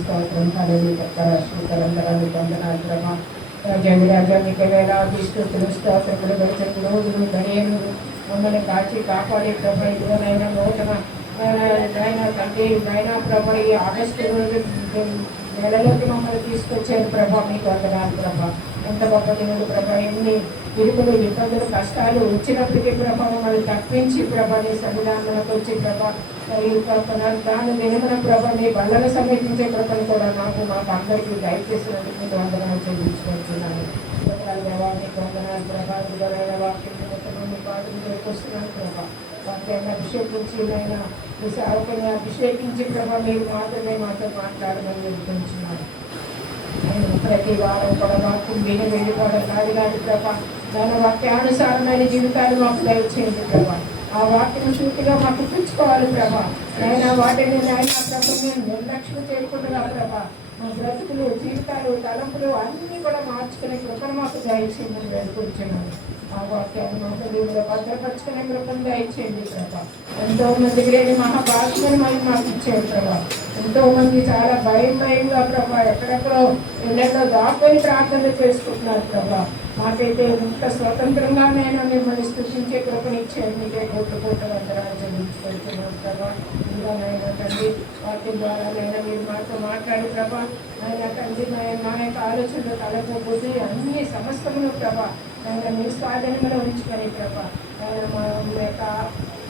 స్తోత్రం హల్లెలూయా స్తోత్రాలు వందనాలు ప్రభా. రాజా నీకే వేలాది స్తుతులు స్తోత్రములు. గడిచిన రోజులు గడియలు మమ్మల్ని కాచి కాపాడే ప్రభా. ఇదిగోనైనా నూతన నాయన తండ్రి నాయన ప్రభా ఈ ఆగస్టు నెలలోకి మమ్మల్ని తీసుకొచ్చారు ప్రభా. మీకు వందనాలు ప్రభా. ఎంత గొప్ప దేవుడు ప్రభా. ఎన్ని ఇరుకులు ఇబ్బందులు కష్టాలు వచ్చినప్పటికీ ప్రభా మమ్మల్ని తప్పించి ప్రభా నీ సన్నిధానంలోకి వచ్చి ప్రభా దాని దినమున ప్రభా నీ బల్లలు సమీపించే కృపను కూడా మాకు అందరికీ దయచేసినందుకు మీకు వందనాలు చెల్లించుకుంటున్నాను. దేవా మీకు వందనాలు ప్రభా. విధమైన వాక్యం మీ పాటకు వస్తున్నాను ప్రభా. వాక్యాన్ని అభిషేకించి అయినా మీ సేవకుని అభిషేకించి ప్రభా మీరు మాత్రమే మాతో మాట్లాడమని చెప్తున్నాను. ప్రతి వారం కూడా వాక్యం విని వెళ్ళిపోవడం కాదు ప్రభా. దాని వాక్యానుసారమైన జీవితాలు మాకు దయచేయండి ప్రభా. ఆ వాక్యం పూర్తిగా మాకు పుచ్చుకోవాలి ప్రభా. నేను వాటిని నాయన ప్రభు మేము నిర్లక్ష్యం చేయకుండా ప్రభా మా బ్రతుకులు జీవితాలు తలంపులు అన్నీ కూడా మార్చుకునే కృపను మాకు దయచేయండి వేడుకుంటున్నాను. ఆ వాక్యాన్ని మా హృదయంలో భద్రపరుచుకునే కృపను దయచేయండి ప్రభా. ఎంతో మందికి లేని మహాభాగ్యాన్ని మాకు ఇచ్చేది ప్రభా. ఎంతో మంది చాలా భయంగా ప్రభా ఎక్కడెక్కడో ఇళ్ళలో దాక్కుని ప్రార్థనలు చేసుకుంటున్నారు ప్రభా. మాకైతే ఇంత స్వతంత్రంగా నేను మిమ్మల్ని స్తుతించే కృపనిచ్చేది మీకే కోట్ల వందనాలు చెల్లించుకుంటున్నాను ప్రభా. ఇంకా తండ్రి వాక్యం ద్వారా నేను మీరు మాతో మాట్లాడి ప్రభా. ఆయన తండ్రి మా యొక్క ఆలోచనలు తలకు బుద్ధి అన్ని సమస్తములు ప్రభా ఆయన మీ స్వాధీనంలో ఉంచుకొని ప్రభా. ఆయన మా యొక్క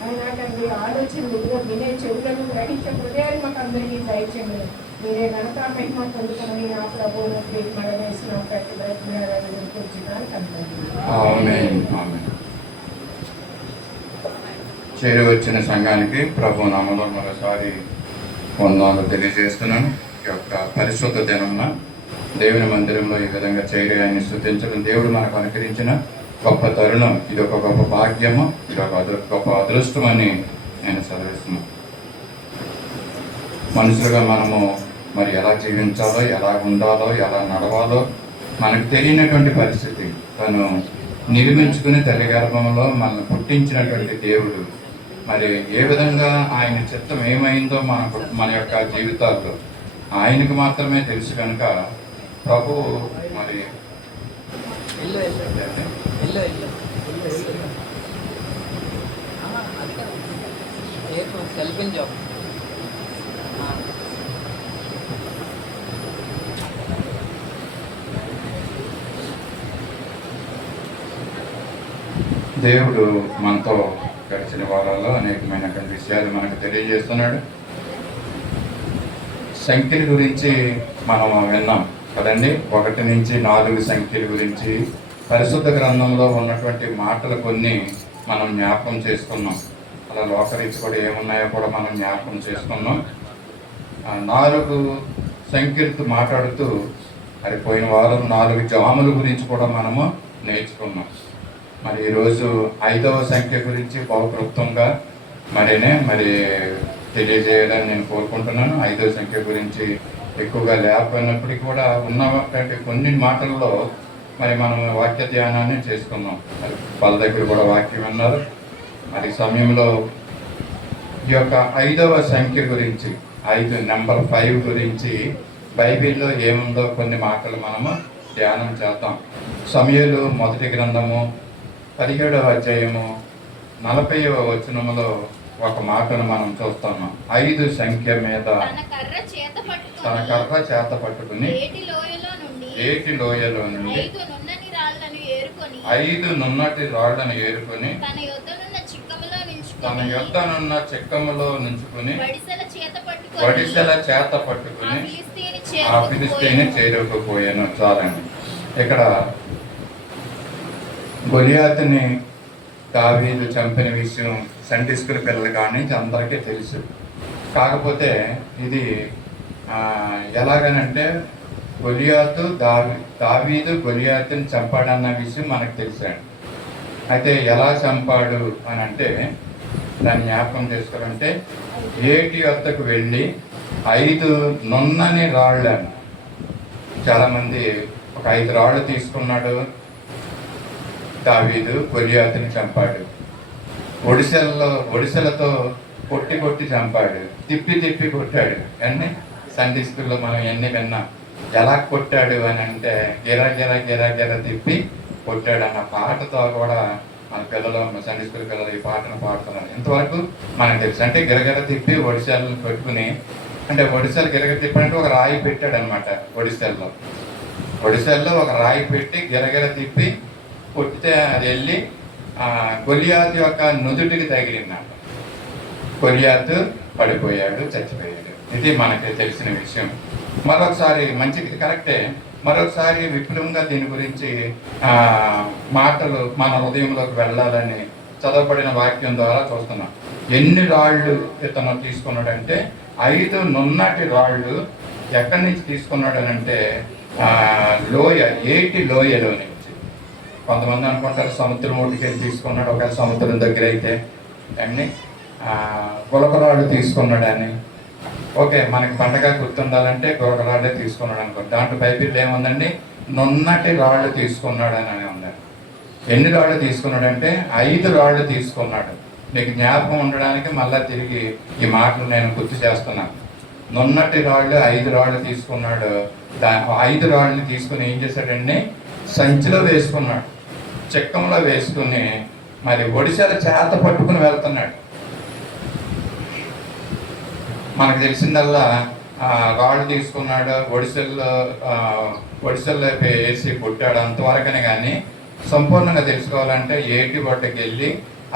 ఆయన తండ్రి ఆలోచనలు వినే చెవులను గ్రహించే హృదయాలు మాకు అందరికీ దయచేయండి. మీరే ఘనత మహిమ పొందుకొని ఆ ప్రభువుని మరణేసిన ప్రతి ప్రయత్నాలను చేరి వచ్చిన సంఘానికి ప్రభు నామములో మరోసారి వందనాలు తెలియజేస్తున్నాను. ఈ యొక్క పరిశుద్ధ దినమున దేవుని మందిరంలో ఈ విధంగా చేరి ఆయన్ని స్తుతించడం దేవుడు మనకు అనుకరించిన గొప్ప తరుణం. ఇది ఒక గొప్ప భాగ్యము, ఇది ఒక గొప్ప అదృష్టం అని నేను చదివిస్తున్నాను. మనుషులుగా మనము మరి ఎలా జీవించాలో, ఎలా ఉండాలో, ఎలా నడవాలో మనకు తెలియనటువంటి పరిస్థితి. తను నిర్మించుకుని తల్లి గర్భంలో మనల్ని పుట్టించినటువంటి దేవుడు మరి ఏ విధంగా ఆయన చిత్తం ఏమైందో మన యొక్క జీవితాల్లో ఆయనకు మాత్రమే తెలుసు. కనుక ప్రభు మరి దేవుడు మనతో గడిచిన వారాల్లో అనేకమైనటువంటి విషయాలు మనకు తెలియజేస్తున్నాడు. సంఖ్యల గురించి మనం విన్నాం కదండి. 1 నుంచి 4 సంఖ్యల గురించి పరిశుద్ధ గ్రంథంలో ఉన్నటువంటి మాటలు కొన్ని మనం జ్ఞాపకం చేసుకున్నాం. అలా లోకరీతి కూడా ఏమున్నాయో కూడా మనం జ్ఞాపకం చేసుకున్నాం. 4 సంఖ్యలతో మాట్లాడుతూ మరి పోయిన వారం 4 జాముల గురించి కూడా మనము నేర్చుకున్నాం. మరి ఈరోజు 5వ సంఖ్య గురించి బహుక్లుప్తంగా మరి తెలియజేయాలని నేను కోరుకుంటున్నాను. 5వ సంఖ్య గురించి ఎక్కువగా లేకపోయినప్పటికీ కూడా ఉన్నటువంటి కొన్ని మాటల్లో మరి మనం వాక్య ధ్యానాన్ని చేసుకున్నాం. మరి వాళ్ళ దగ్గర కూడా వాక్యం విన్నారు. మరి సమయంలో ఈ యొక్క 5వ సంఖ్య గురించి 5 నెంబర్ 5 గురించి బైబిల్లో ఏముందో కొన్ని మాటలు మనము ధ్యానం చేద్దాం. సమూయేలు మొదటి గ్రంథము 17వ అధ్యాయము 40వ వచనములో ఒక మాటను మనం చూస్తున్నాం. 5 సంఖ్య మీద తన కర్ర చేత పట్టుకుని ఏటి లోయలో నుండి 5 నున్నటి రాళ్లను ఏరుకొని తన యొద్దనున్న చిక్కములో నుంచుకుని వడిసెల చేత పట్టుకుని ఆ ఫిలిష్తీయుని చేరుకుపోయాను. చాలండి. ఇక్కడ గొలియాతుని దావీదు చంపిన విషయం సండే స్కూల్ పిల్లలు కానీ అందరికీ తెలుసు. కాకపోతే ఇది ఎలాగనంటే గొలియాతు దావీదు గొలియాతుని చంపాడన్న విషయం మనకు తెలుసండి. అయితే ఎలా చంపాడు అని అంటే దాన్ని జ్ఞాపకం చేసుకోవాలంటే ఏటి వద్దకు వెళ్ళి 5 నున్నని రాళ్ళను, చాలామంది ఒక 5 రాళ్ళు తీసుకున్నాడు. దావీదు గొలియాతుని చంపాడు. ఒడిసెలతో కొట్టి కొట్టి చంపాడు, తిప్పి తిప్పి కొట్టాడు. అన్నీ సండే స్కూల్లో మనం ఎన్ని విన్నాం. ఎలా కొట్టాడు అని అంటే గిరా గిరా గిరా గిరా తిప్పి కొట్టాడు అన్న పాటతో కూడా మన పిల్లలు, సండే స్కూల్ పిల్లలు ఈ పాటను పాడుతున్నారు. ఇంతవరకు మనకు తెలుసు. అంటే గిరగిర తిప్పి ఒడిశాలను పెట్టుకుని, అంటే ఒడిశాలు గిరగిర తిప్పినట్టు ఒక రాయి పెట్టాడు అనమాట. ఒడిశాల్లో ఒక రాయి పెట్టి గిరగిర తిప్పి కొట్టితే అది వెళ్ళి గొలియాతు యొక్క నుదుటికి తగిలిందంట. గొలియాతు పడిపోయాడు, చచ్చిపోయాడు. ఇది మనకి తెలిసిన విషయం. మరొకసారి మంచిది కరెక్టే, మరొకసారి విపులంగా దీని గురించి మాటలు మన హృదయంలోకి వెళ్ళాలని చదవబడిన వాక్యం ద్వారా చూస్తున్నాం. ఎన్ని రాళ్ళు ఇతను తీసుకున్నాడంటే 5 నున్నటి రాళ్ళు. ఎక్కడి నుంచి తీసుకున్నాడు అంటే లోయ, ఏటి లోయలో నుంచి. కొంతమంది అనుకుంటారు సముద్రం ఒడ్డుకి వెళ్ళి తీసుకున్నాడు, ఒకవేళ సముద్రం దగ్గర అయితే అన్ని గులకరాళ్ళు తీసుకున్నాడని. ఓకే, మనకి పండగ గుర్తుండాలంటే గులకరాళ్ళే తీసుకున్నాడు అనుకో. దాంట్లో బైబిల్ ఏముందండి, నున్నటి రాళ్ళు తీసుకున్నాడని అని ఉంది. ఎన్ని రాళ్ళు తీసుకున్నాడంటే 5 రాళ్ళు తీసుకున్నాడు. మీకు జ్ఞాపకం ఉండడానికి మళ్ళా తిరిగి ఈ మాటలు నేను గుర్తు చేస్తున్నాను. నున్నటి రాళ్ళు 5 రాళ్ళు తీసుకున్నాడు. 5 రాళ్ళని తీసుకుని ఏం చేశాడండి, సంచిలో వేసుకున్నాడు, చెక్కంలో వేసుకుని మరి ఒడిశాల చేత పట్టుకుని వెళ్తున్నాడు. మనకు తెలిసిందల్లా రాళ్ళు తీసుకున్నాడు, ఒడిశాల్లో వేసి కొట్టాడు అంతవరకనే. కానీ సంపూర్ణంగా తెలుసుకోవాలంటే ఏటి బట్టకి వెళ్ళి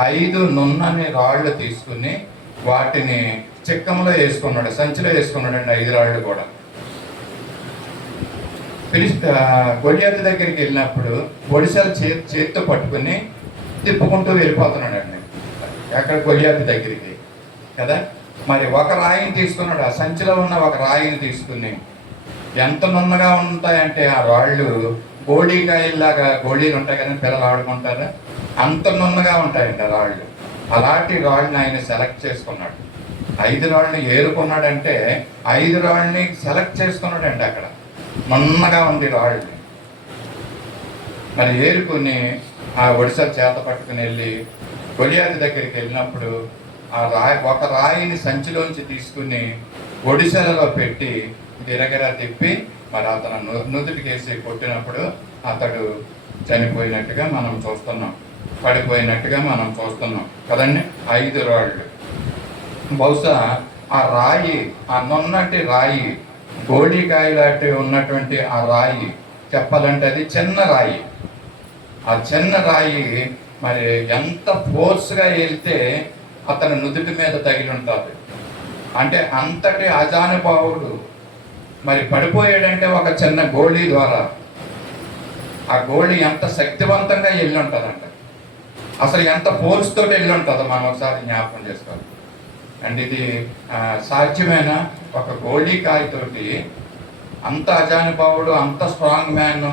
5 నున్నని రాళ్ళు తీసుకుని వాటిని చెక్కంలో వేసుకున్నాడు, సంచిలో వేసుకున్నాడు అండి. 5 రాళ్ళు కూడా గొలియాతు దగ్గరికి వెళ్ళినప్పుడు ఒడిశాలు చేతితో పట్టుకుని తిప్పుకుంటూ వెళ్ళిపోతున్నాడు అండి. అక్కడ గొలియాతు దగ్గరికి కదా. మరి ఒక రాయిని తీసుకున్నాడు, ఆ సంచిలో ఉన్న ఒక రాయిని తీసుకుని, ఎంత నున్నగా ఉంటాయంటే ఆ రాళ్ళు గోళీకాయల్లాగా, గోళీలు ఉంటాయి కదా పిల్లలు ఆడుకుంటారా, అంత నున్నగా ఉంటాయండి ఆ రాళ్ళు. అలాంటి రాళ్ళని ఆయన సెలెక్ట్ చేసుకున్నాడు. 5 రాళ్ళని ఏరుకున్నాడంటే 5 రాళ్ళని సెలెక్ట్ చేసుకున్నాడండి. అక్కడ నున్నగా ఉంది రాళ్ళని. మరి ఏరుకుని ఆ ఒడిశా చేత పట్టుకుని వెళ్ళి గొలియాతు దగ్గరికి వెళ్ళినప్పుడు ఒక రాయిని సంచిలోంచి తీసుకుని ఒడిశాలలో పెట్టి గిరగిరా తిప్పి మరి అతను నుదుటికేసి కొట్టినప్పుడు అతడు చనిపోయినట్టుగా మనం చూస్తున్నాం, పడిపోయినట్టుగా మనం చూస్తున్నాం కదండి. 5 రాళ్ళు. బహుశా ఆ రాయి, ఆ నున్నటి రాయి, గోళీకాయ లాంటి ఉన్నటువంటి ఆ రాయి చెప్పాలంటే అది చిన్న రాయి. ఆ చిన్న రాయి మరి ఎంత ఫోర్స్గా వెళ్తే అతని నుదుటి మీద తగిలి ఉంటుంది. అంటే అంతటి అజానుభావుడు మరి పడిపోయాడంటే ఒక చిన్న గోళీ ద్వారా. ఆ గోళీ ఎంత శక్తివంతంగా వెళ్ళి ఉంటుందంట, అసలు ఎంత ఫోర్స్ తోటి వెళ్ళి ఉంటుందో మనం ఒకసారి జ్ఞాపకం చేసుకోవాలి. అండ్ ఇది సాధ్యమైన ఒక గోళీకాయతోటి అంత అజానుభావుడు, అంత స్ట్రాంగ్ మ్యాన్,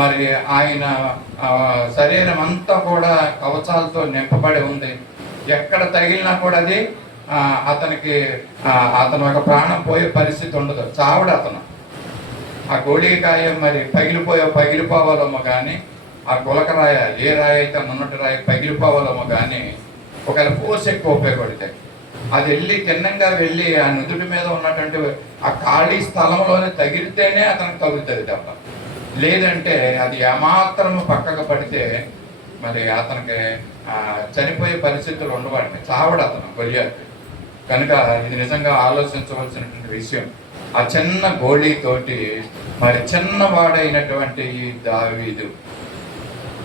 మరి ఆయన శరీరం అంతా కూడా కవచాలతో నింపబడి ఉంది. ఎక్కడ తగిలినా కూడా అది అతను ఒక ప్రాణం పోయే పరిస్థితి ఉండదు, చావుడు అతను. ఆ గోళీకాయ మరి పగిలిపోవాలమ్మో కానీ, ఆ గులకరాయ ఏ రాయి అయితే నున్నటి రాయి పగిలిపోవాలమ్మో కానీ, ఒకవేళ ఫోర్స్ ఎక్కువ ఉపయోగపడతాయి. అది వెళ్ళి తిన్నంగా వెళ్ళి ఆ నుదుటి మీద ఉన్నటువంటి ఆ ఖాళీ స్థలంలోనే తగిలితేనే అతనికి తగులుతుంది తప్ప, లేదంటే అది ఏమాత్రము పక్కకు పడితే మరి అతనికి చనిపోయే పరిస్థితులు ఉండవండి, చావడు అతను గొలియాతు. కనుక ఇది నిజంగా ఆలోచించవలసినటువంటి విషయం. ఆ చిన్న గోళీతోటి మరి చిన్నవాడైనటువంటి ఈ దావీదు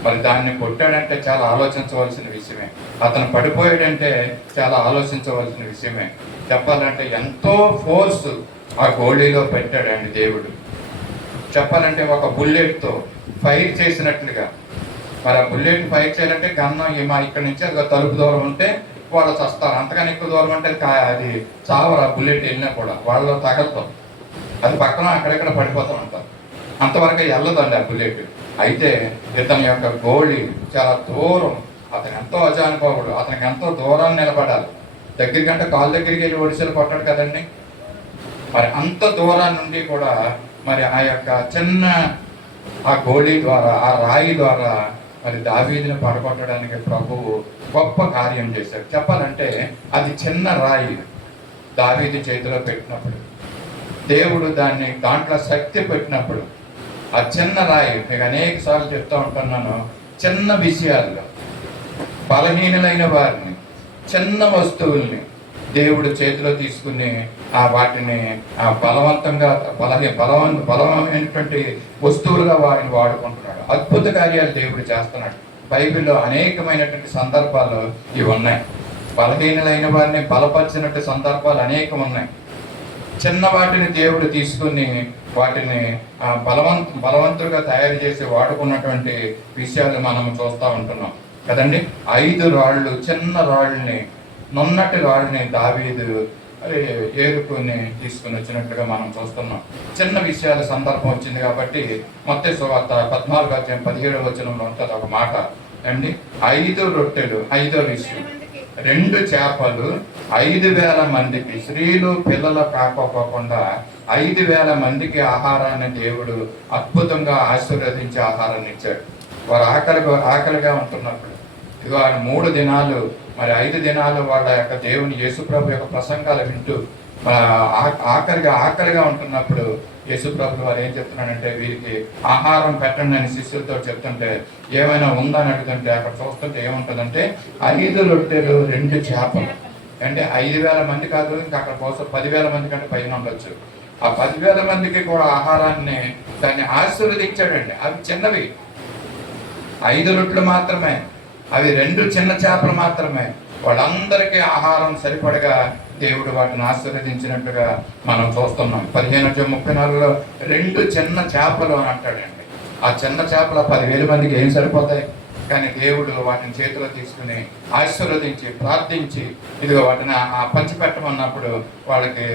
మరి దాన్ని కొట్టాడంటే చాలా ఆలోచించవలసిన విషయమే. అతను పడిపోయాడంటే చాలా ఆలోచించవలసిన విషయమే. చెప్పాలంటే ఎంతో ఫోర్స్ ఆ గోళీలో పెట్టాడండి దేవుడు. చెప్పాలంటే ఒక బుల్లెట్తో ఫైర్ చేసినట్లుగా. మరి ఆ బుల్లెట్ ఫైర్ చేయాలంటే గన్నం ఇక్కడి నుంచి అది తలుపు దూరం ఉంటే వాళ్ళు చస్తారు. అంతకని ఎక్కువ దూరం అంటే అది చావరు. ఆ బుల్లెట్ వెళ్ళినా కూడా వాళ్ళు తగలుతాం, అది పక్కన అక్కడెక్కడ పడిపోతూ ఉంటారు. అంతవరకు వెళ్ళదండి ఆ బుల్లెట్. అయితే ఇతని యొక్క గోళీ చాలా దూరం. అతను ఎంతో అజానుభావుడు, అతనికి ఎంతో దూరాన్ని నిలబడాలి. దగ్గరికంటే కాళ్ళ దగ్గరికి వెళ్ళి ఒడిశాలు కొట్టాడు కదండి. మరి అంత దూరాన్ని నుండి కూడా మరి ఆ యొక్క చిన్న ఆ గోళీ ద్వారా, ఆ రాయి ద్వారా మరి దావీదుని పడగొట్టడానికి ప్రభువు గొప్ప కార్యం చేశాడు. చెప్పాలంటే అది చిన్న రాయి దావీదు చేతిలో పెట్టినప్పుడు, దేవుడు దాంట్లో శక్తి పెట్టినప్పుడు, ఆ చిన్న రాయి, మీకు అనేక సార్లు చెప్తూ ఉంటున్నాను, చిన్న విషయాల్లో బలహీనులైన వారిని, చిన్న వస్తువుల్ని దేవుడు చేతిలో తీసుకుని వాటిని బలవంతంగా బలమైనటువంటి వస్తువులుగా వాటిని వాడుకుంటున్నాడు. అద్భుత కార్యాలు దేవుడు చేస్తున్నాడు. బైబిల్లో అనేకమైనటువంటి సందర్భాలు ఇవి ఉన్నాయి. బలహీనులైన వారిని బలపరిచినట్టు సందర్భాలు అనేకం ఉన్నాయి. చిన్న వాటిని దేవుడు తీసుకుని వాటిని బలవంతులుగా తయారు చేసి వాడుకున్నటువంటి విషయాలు మనం చూస్తూ ఉంటున్నాం కదండి. 5 రాళ్ళు, చిన్న రాళ్ళని, నున్నటి రాళ్ళని దావీదు ఏరుకుని తీసుకుని వచ్చినట్టుగా మనం చూస్తున్నాం. చిన్న విషయాల సందర్భం వచ్చింది కాబట్టి మత్తయి సువార్త 14:17 ఉంటుంది ఒక మాట అండి. 5 రొట్టెలు, 5వ విషయం, 2 చేపలు 5,000 మందికి, స్త్రీలు పిల్లలు కాకపోకుండా 5,000 మందికి ఆహారాన్ని దేవుడు అద్భుతంగా ఆశీర్వదించి ఆహారాన్ని ఇచ్చాడు. వారు ఆకలిగా ఉంటున్నప్పుడు, ఇదిగో 3 దినాలు, మరి 5 దినాలు వాళ్ళ యొక్క దేవుని యేసుప్రభు యొక్క ప్రసంగాలు వింటూ ఆకలిగా ఉంటున్నప్పుడు యేసుప్రభు వారు ఏం చెప్తున్నాడంటే, వీరికి ఆహారం పెట్టండి అని శిష్యులతో చెప్తుంటే, ఏమైనా ఉందని అడుగుతుంటే అక్కడ చూస్తుంటే ఏముంటుందంటే 5 రొట్టెలు 2 చేపలు. అంటే 5,000 మంది కాదు, ఇంకా అక్కడ కోసం 10,000 మంది కంటే పైన ఉండొచ్చు. ఆ 10,000 మందికి కూడా ఆహారాన్ని దాన్ని ఆశీర్వదించాడండి. అవి చిన్నవి, 5 రొట్టెలు మాత్రమే, అవి 2 చిన్న చేపలు మాత్రమే. వాళ్ళందరికీ ఆహారం సరిపడగా దేవుడు వాటిని ఆశీర్వదించినట్టుగా మనం చూస్తున్నాం. 15:34 2 చిన్న చేపలు అని అంటాడండి. ఆ చిన్న చేపలు 10,000 మందికి ఏం సరిపోతాయి? కానీ దేవుడు వాటిని చేతిలో తీసుకుని ఆశీర్వదించి ప్రార్థించి ఇదిగో వాటిని పంచిపెట్టమన్నప్పుడు వాళ్ళకి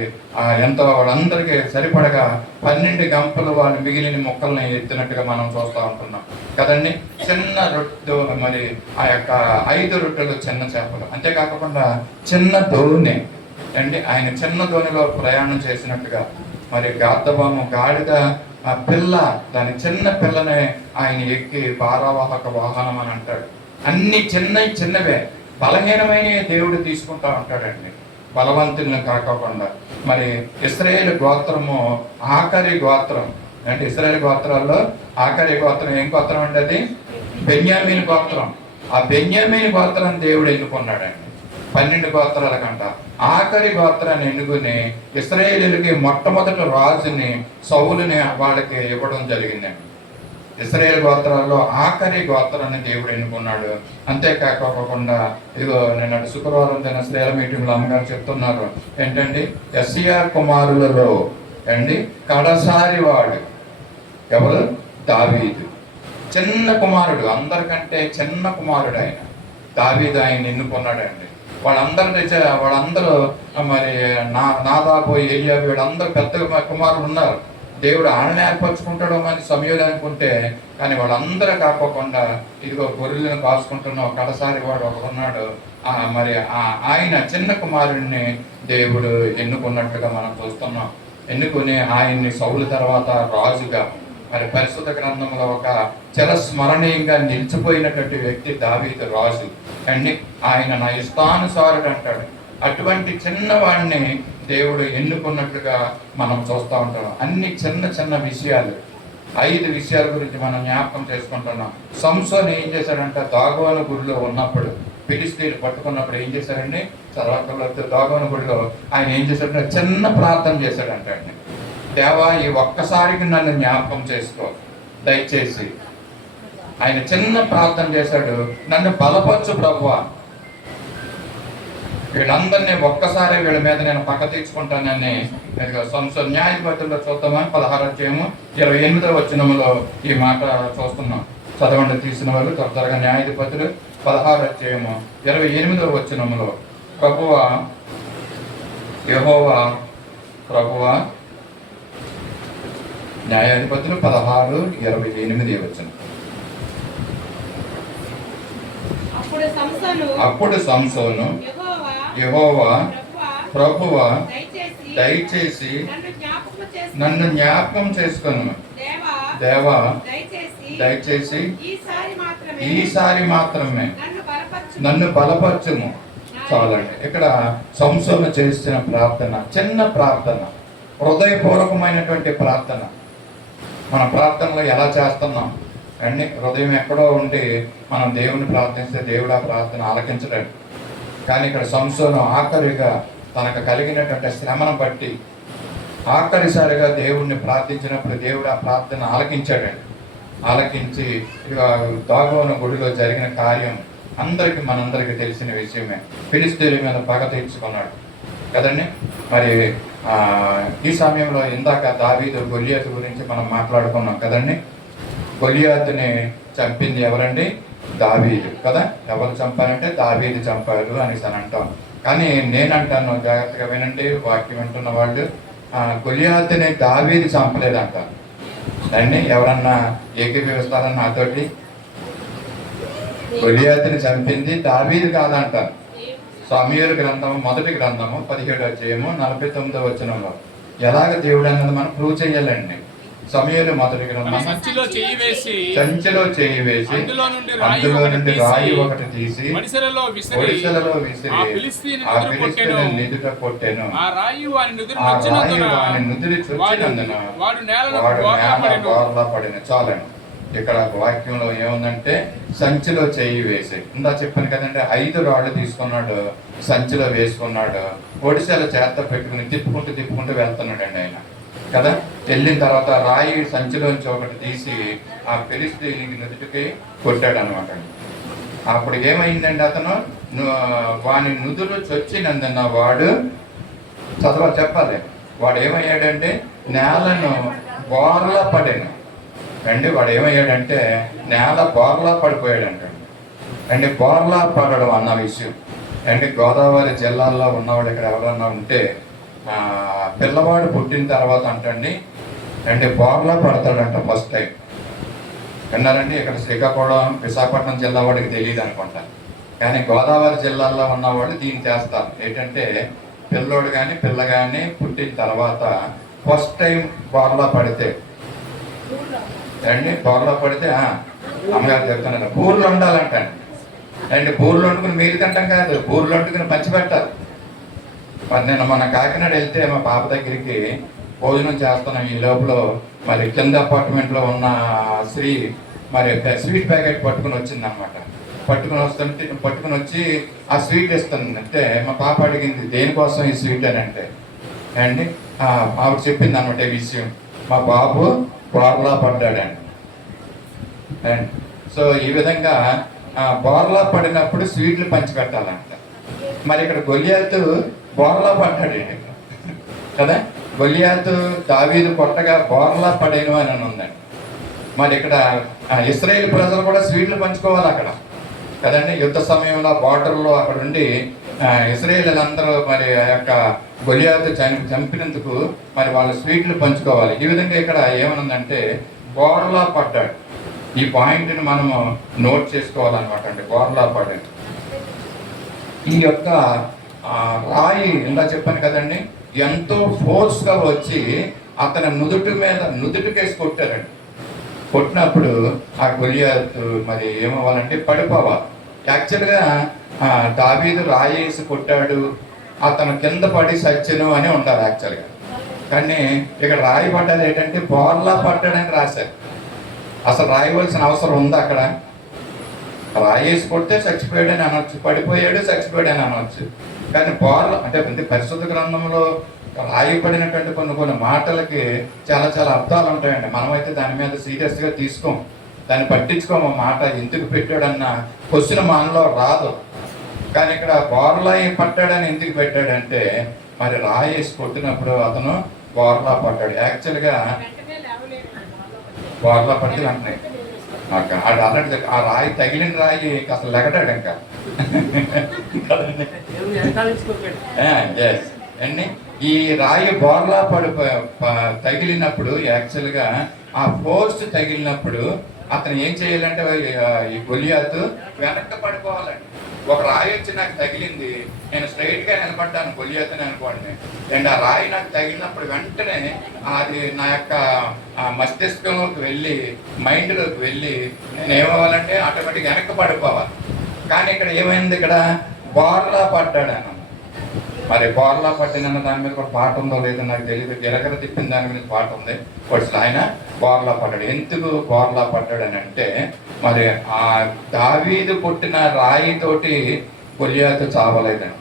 ఎంతో, వాళ్ళందరికీ సరిపడగా 12 గంపలు వాళ్ళు మిగిలిన మొక్కల్ని ఎత్తినట్టుగా మనం చూస్తూ ఉంటున్నాం కదండి. చిన్న రొట్టె, మరి ఆ యొక్క 5 రొట్టెలు చిన్న చేపలు. అంతేకాకుండా చిన్న దోణి అండి, ఆయన చిన్న దోణిలో ప్రయాణం చేసినట్టుగా, మరి గాడిద పిల్ల, దాని చిన్న పిల్లనే ఆయన ఎక్కి భారవాహక వాహనం అని అంటాడు. అన్ని చిన్నవే, బలహీనమైన దేవుడు తీసుకుంటా ఉంటాడండి, బలవంతులను కాకుండా. మరి ఇశ్రాయేలు గోత్రము ఆఖరి గోత్రం అంటే, ఇశ్రాయేలు గోత్రాల్లో ఆఖరి గోత్రం ఏం గోత్రం అంటే అది బెన్యామీను గోత్రం. ఆ బెన్యామీను గోత్రాన్ని దేవుడు ఎన్నుకున్నాడండి. 12 గోత్రాల కంట ఆఖరి గోత్రాన్ని ఎన్నుకుని ఇశ్రాయేలీయులకి మొట్టమొదటి రాజుని సౌలుని వాళ్ళకి ఇవ్వడం జరిగిందండి. ఇశ్రాయేల్ గోత్రాల్లో ఆఖరి గోత్రాన్ని దేవుడు ఎన్నుకున్నాడు. అంతేకాకుండా ఇదిగో నిన్నటి శుక్రవారం జరిగిన శ్రేల మీటింగ్లో అమ్మగారు చెప్తున్నారు ఏంటండి, యెషయా కుమారులలో అండి కడసారి వాడు ఎవరు? దావీదు. చిన్న కుమారుడు, అందరికంటే చిన్న కుమారుడు ఆయన దావీదు. ఆయన ఎన్నుకున్నాడండి. వాళ్ళందరూ మరి నాదాబు, ఏలియాబు, వీళ్ళందరూ పెద్ద కుమారులు ఉన్నారు. దేవుడు ఆయనని ఏర్పరచుకుంటాడు అని సమయంలో అనుకుంటే, కానీ వాళ్ళందరూ కాకోకుండా ఇదిగో గొర్రెలను కాసుకుంటున్న కడసారి వాడు ఒకడున్నాడు. మరి ఆయన చిన్న కుమారుడిని దేవుడు ఎన్నుకున్నట్టుగా మనం చూస్తున్నాం. ఎన్నుకుని ఆయన్ని సౌలు తర్వాత రాజుగా, మరి పరిశుద్ధ గ్రంథంలో ఒక చిరస్మరణీయంగా నిలిచిపోయినటువంటి వ్యక్తి దావీదు రాజు అండి. ఆయన నా ఇష్టానుసారుడు అంటాడు. అటువంటి చిన్నవాడిని దేవుడు ఎన్నుకున్నట్లుగా మనం చూస్తూ ఉంటాం. అన్ని చిన్న విషయాలు, 5 విషయాల గురించి మనం జ్ఞాపకం చేసుకుంటున్నాం. సంసోను ఏం చేశాడంటే, దాగోను గుడిలో ఉన్నప్పుడు ఫిలిష్తీయులు పట్టుకున్నప్పుడు ఏం చేశారండి, దాగోను గుడిలో ఆయన ఏం చేశాడంటే చిన్న ప్రార్థన చేశాడంట అండి. దేవా, ఈ ఒక్కసారికి నన్ను జ్ఞాపకం చేసుకో దయచేసి. ఆయన చిన్న ప్రార్థన చేశాడు, నన్ను బలపరచు ప్రభువా, వీళ్ళందరినీ ఒక్కసారి వీళ్ళ మీద నేను పక్క తీర్చుకుంటానని సంసోను న్యాయాధిపతుల్లో చూద్దామని 16:28 ఈ మాట చూస్తున్నాం. చదవండి తీసిన వాళ్ళు త్వరగా. న్యాయాధిపతులు 16:28 ప్రభువా, యెహోవా ప్రభువా, న్యాయాధిపతులు 16:28. అప్పుడు సంసోను, యెహోవా ప్రభువా, దయచేసి నన్ను జ్ఞాపకం చేసుకొను దేవా, దయచేసి ఈసారి మాత్రమే నన్ను బలపరచుము. చాలండి. ఇక్కడ సంసోను చేసిన ప్రార్థన చిన్న ప్రార్థన, హృదయపూర్వకమైనటువంటి ప్రార్థన. మన ప్రార్థనలో ఎలా చేస్తున్నాం అండి? హృదయం ఎక్కడో ఉండి మనం దేవుని ప్రార్థిస్తే దేవుడు ఆ ప్రార్థన ఆలకించలేడు. కానీ ఇక్కడ సంసోను ఆఖరిగా తనకు కలిగినటువంటి శ్రమను బట్టి ఆఖరిసారిగా దేవుణ్ణి ప్రార్థించినప్పుడు దేవుడు ఆ ప్రార్థన ఆలకించాడండి. ఆలకించి దాగోను గుడిలో జరిగిన కార్యం మనందరికీ తెలిసిన విషయమే. ఫిలిష్తీయుల మీద పగ తీర్చుకున్నాడు కదండి. మరి ఈ సమయంలో ఇందాక దావీదు గొలియాతు గురించి మనం మాట్లాడుకున్నాం కదండి. గొలియాతుని చంపింది ఎవరండి? దావీదు కదా. ఎవరు చంపారంటే దావీదు చంపారు అనేసి అని అంటాం. కానీ నేనంటాను, జాగ్రత్తగా వినండి, వాక్యం వింటున్న వాళ్ళు, గొలియాతుని దావీదు చంపలేదంటారు అండి. ఎవరన్నా ఏకీభవిస్తారని నాతోటి? గొలియాతుని చంపింది దావీదు కాదంటారు. సమూయేలు గ్రంథము 1వ గ్రంథము 17వ అధ్యాయము 49వ వచనంలో ఎలాగ దేవుడు అన్నది మనం ప్రూవ్ చేయాలండి. సమూయేలు 1వ గ్రంథం సంచిలో చేయి వేసి అందులో నుండి రాయి ఒకటి తీసి ఒడిసెలలో విసిరి ఆ ఫిలిష్తీయుని నిదుట కొట్టెను. ఆ రాయి వాని నుదిరి చొచ్చినందున వాడు నేల బోర్లా పడిన. చాలండి. ఇక్కడ వాక్యంలో ఏముందంటే సంచిలో చేయి వేసి, ఇందా చెప్పాను కదండి, 5 రాళ్ళు తీసుకున్నాడు, సంచిలో వేసుకున్నాడు, ఒడిసెల చేత పెట్టుకుని తిప్పుకుంటూ వెళ్తున్నాడండి ఆయన కదా. వెళ్ళిన తర్వాత రాయి సంచిలోంచి ఒకటి తీసి ఆ ఫిలిష్తీయునికి నుదుటికి కొట్టాడు అనమాట. అప్పుడు ఏమైందండి? అతను వాని నుదురు చొచ్చినందున వాడు చెప్పాలి, వాడు ఏమయ్యాడంటే నేలను బోర్లా పడాను అండి. వాడు ఏమయ్యాడంటే నేల బోర్లా పడిపోయాడంట అండి. బోర్లా పడడం అన్న విషయం అండి. గోదావరి జిల్లాల్లో ఉన్నవాడు ఇక్కడ ఎవరన్నా ఉంటే పిల్లవాడు పుట్టిన తర్వాత అంటండి అంటే బోర్లా పడతాడంట ఫస్ట్ టైం. విన్నారండి? ఇక్కడ శ్రీకాకుళం, విశాఖపట్నం జిల్లా వాడికి తెలియదు అనుకుంటా. కానీ గోదావరి జిల్లాల్లో ఉన్నవాళ్ళు దీన్ని చేస్తారు. ఏంటంటే పిల్లోడు కానీ పిల్ల కానీ పుట్టిన తర్వాత ఫస్ట్ టైం బోర్లా పడితే అండి, బోర్లా పడితే అమ్మగారు చెప్తున్నారు బూర్లు వండాలంటండి. అండి బూర్లు వండుకుని మీరు తింటాం కాదు, బూర్లు వండుకుని పంచిపెట్టాలి. మరి నేను మన కాకినాడ వెళ్తే మా పాప దగ్గరికి భోజనం చేస్తున్నాం. ఈ లోపల మరి కింద అపార్ట్మెంట్లో ఉన్న స్త్రీ మరి స్వీట్ ప్యాకెట్ పట్టుకుని వచ్చింది అనమాట. పట్టుకుని వచ్చి ఆ స్వీట్ ఇస్తాను అంటే మా పాప అడిగింది దేనికోసం ఈ స్వీట్ అని అంటే అండి ఆవిడ చెప్పింది అనమాట ఈ విషయం. మా బాబు బోర్లా పడ్డాడండి. అండ్ సో ఈ విధంగా బోర్లా పడినప్పుడు స్వీట్లు పంచిపెట్టాలంట. మరి ఇక్కడ గొలియాతు బోర్లా పడ్డాడండి కదా. గొలియాతు దావీదు కొట్టగా బోర్లా పడేను అని ఉందండి. మరి ఇక్కడ ఇశ్రాయేల్ ప్రజలు కూడా స్వీట్లు పంచుకోవాలి అక్కడ కదండి. యుద్ధ సమయంలో బార్డర్లో అక్కడ ఉండి ఇశ్రాయేలీలందరూ మరి ఆ యొక్క గొలియాతు చంపినందుకు మరి వాళ్ళ స్వీట్లు పంచుకోవాలి. ఈ విధంగా ఇక్కడ ఏమనుందంటే బోర్లా పడ్డాడు. ఈ పాయింట్ని మనము నోట్ చేసుకోవాలన్నమాట అండి. బోర్లా పడ్డాడు. ఈ యొక్క రాయి ఇందా చెప్పాను కదండి, ఎంతో ఫోర్స్గా వచ్చి అతని నుదుటికేసి కొట్టారండి. కొట్టినప్పుడు ఆ గొలియాతు మరి ఏమవ్వాలంటే పడిపోవాలి. యాక్చువల్గా దావీదు రాయేసి కొట్టాడు, అతను కింద పడి సచ్చెను అని ఉంటారు యాక్చువల్గా. కానీ ఇక్కడ రాయి పడ్డది ఏంటంటే బోర్లా పడ్డాడని రాశారు. అసలు రాయవలసిన అవసరం ఉందా అక్కడ? రాయేసి కొడితే చచ్చిపోయాడని అనవచ్చు, పడిపోయాడు చచ్చిపోయాడని అనవచ్చు. కానీ బోర్లా అంటే పరిశుద్ధ గ్రంథంలో రాయబడినటువంటి కొన్ని మాటలకి చాలా అర్థాలు ఉంటాయండి. మనమైతే దాని మీద సీరియస్గా తీసుకోం, దాన్ని పట్టించుకోము. మాట ఎందుకు పెట్టాడన్న క్వశ్చన్ మనలో రాదు. కానీ ఇక్కడ బోర్లా పట్టాడని ఎందుకు పెట్టాడంటే మరి రాయేసి కొట్టినప్పుడు అతను బోర్లా పడ్డాడు. యాక్చువల్గా బోర్లా పడితే వెంటనే ఆల్రెడీ ఆ రాయి తగిలిన రాయి అసలు లెగటాడు ఇంకా అండి. ఈ రాయి బోర్లా తగిలినప్పుడు యాక్చువల్గా ఆ ఫోర్స్ తగిలినప్పుడు అతను ఏం చేయాలంటే ఈ గొలియాతు వెనక్కి పడిపోవాలండి. ఒక రాయి వచ్చి నాకు తగిలింది, నేను స్ట్రైట్గా నిలబడ్డాను గొలియాతని అనుకోండి, అండ్ ఆ రాయి నాకు తగిలినప్పుడు వెంటనే అది నా యొక్క మస్తిష్కంలోకి వెళ్ళి మైండ్లోకి వెళ్ళి నేను ఏమవ్వాలంటే ఆటోమేటిక్గా వెనక్కి పడిపోవాలి. కానీ ఇక్కడ ఏమైంది, ఇక్కడ బోర్లా పడ్డాడు అన్న. మరి బోర్లా పట్టిన దాని మీద కూడా పాట ఉందో లేదో నాకు తెలియదు, గిరగర తిప్పిన దాని మీద పాట ఉంది. వచ్చి ఆయన బోర్లా పడ్డాడు. ఎందుకు బోర్లా పడ్డాడు అని అంటే, మరి ఆ దావీదు పుట్టిన రాయితోటి గొలియాతు చావలేదండి.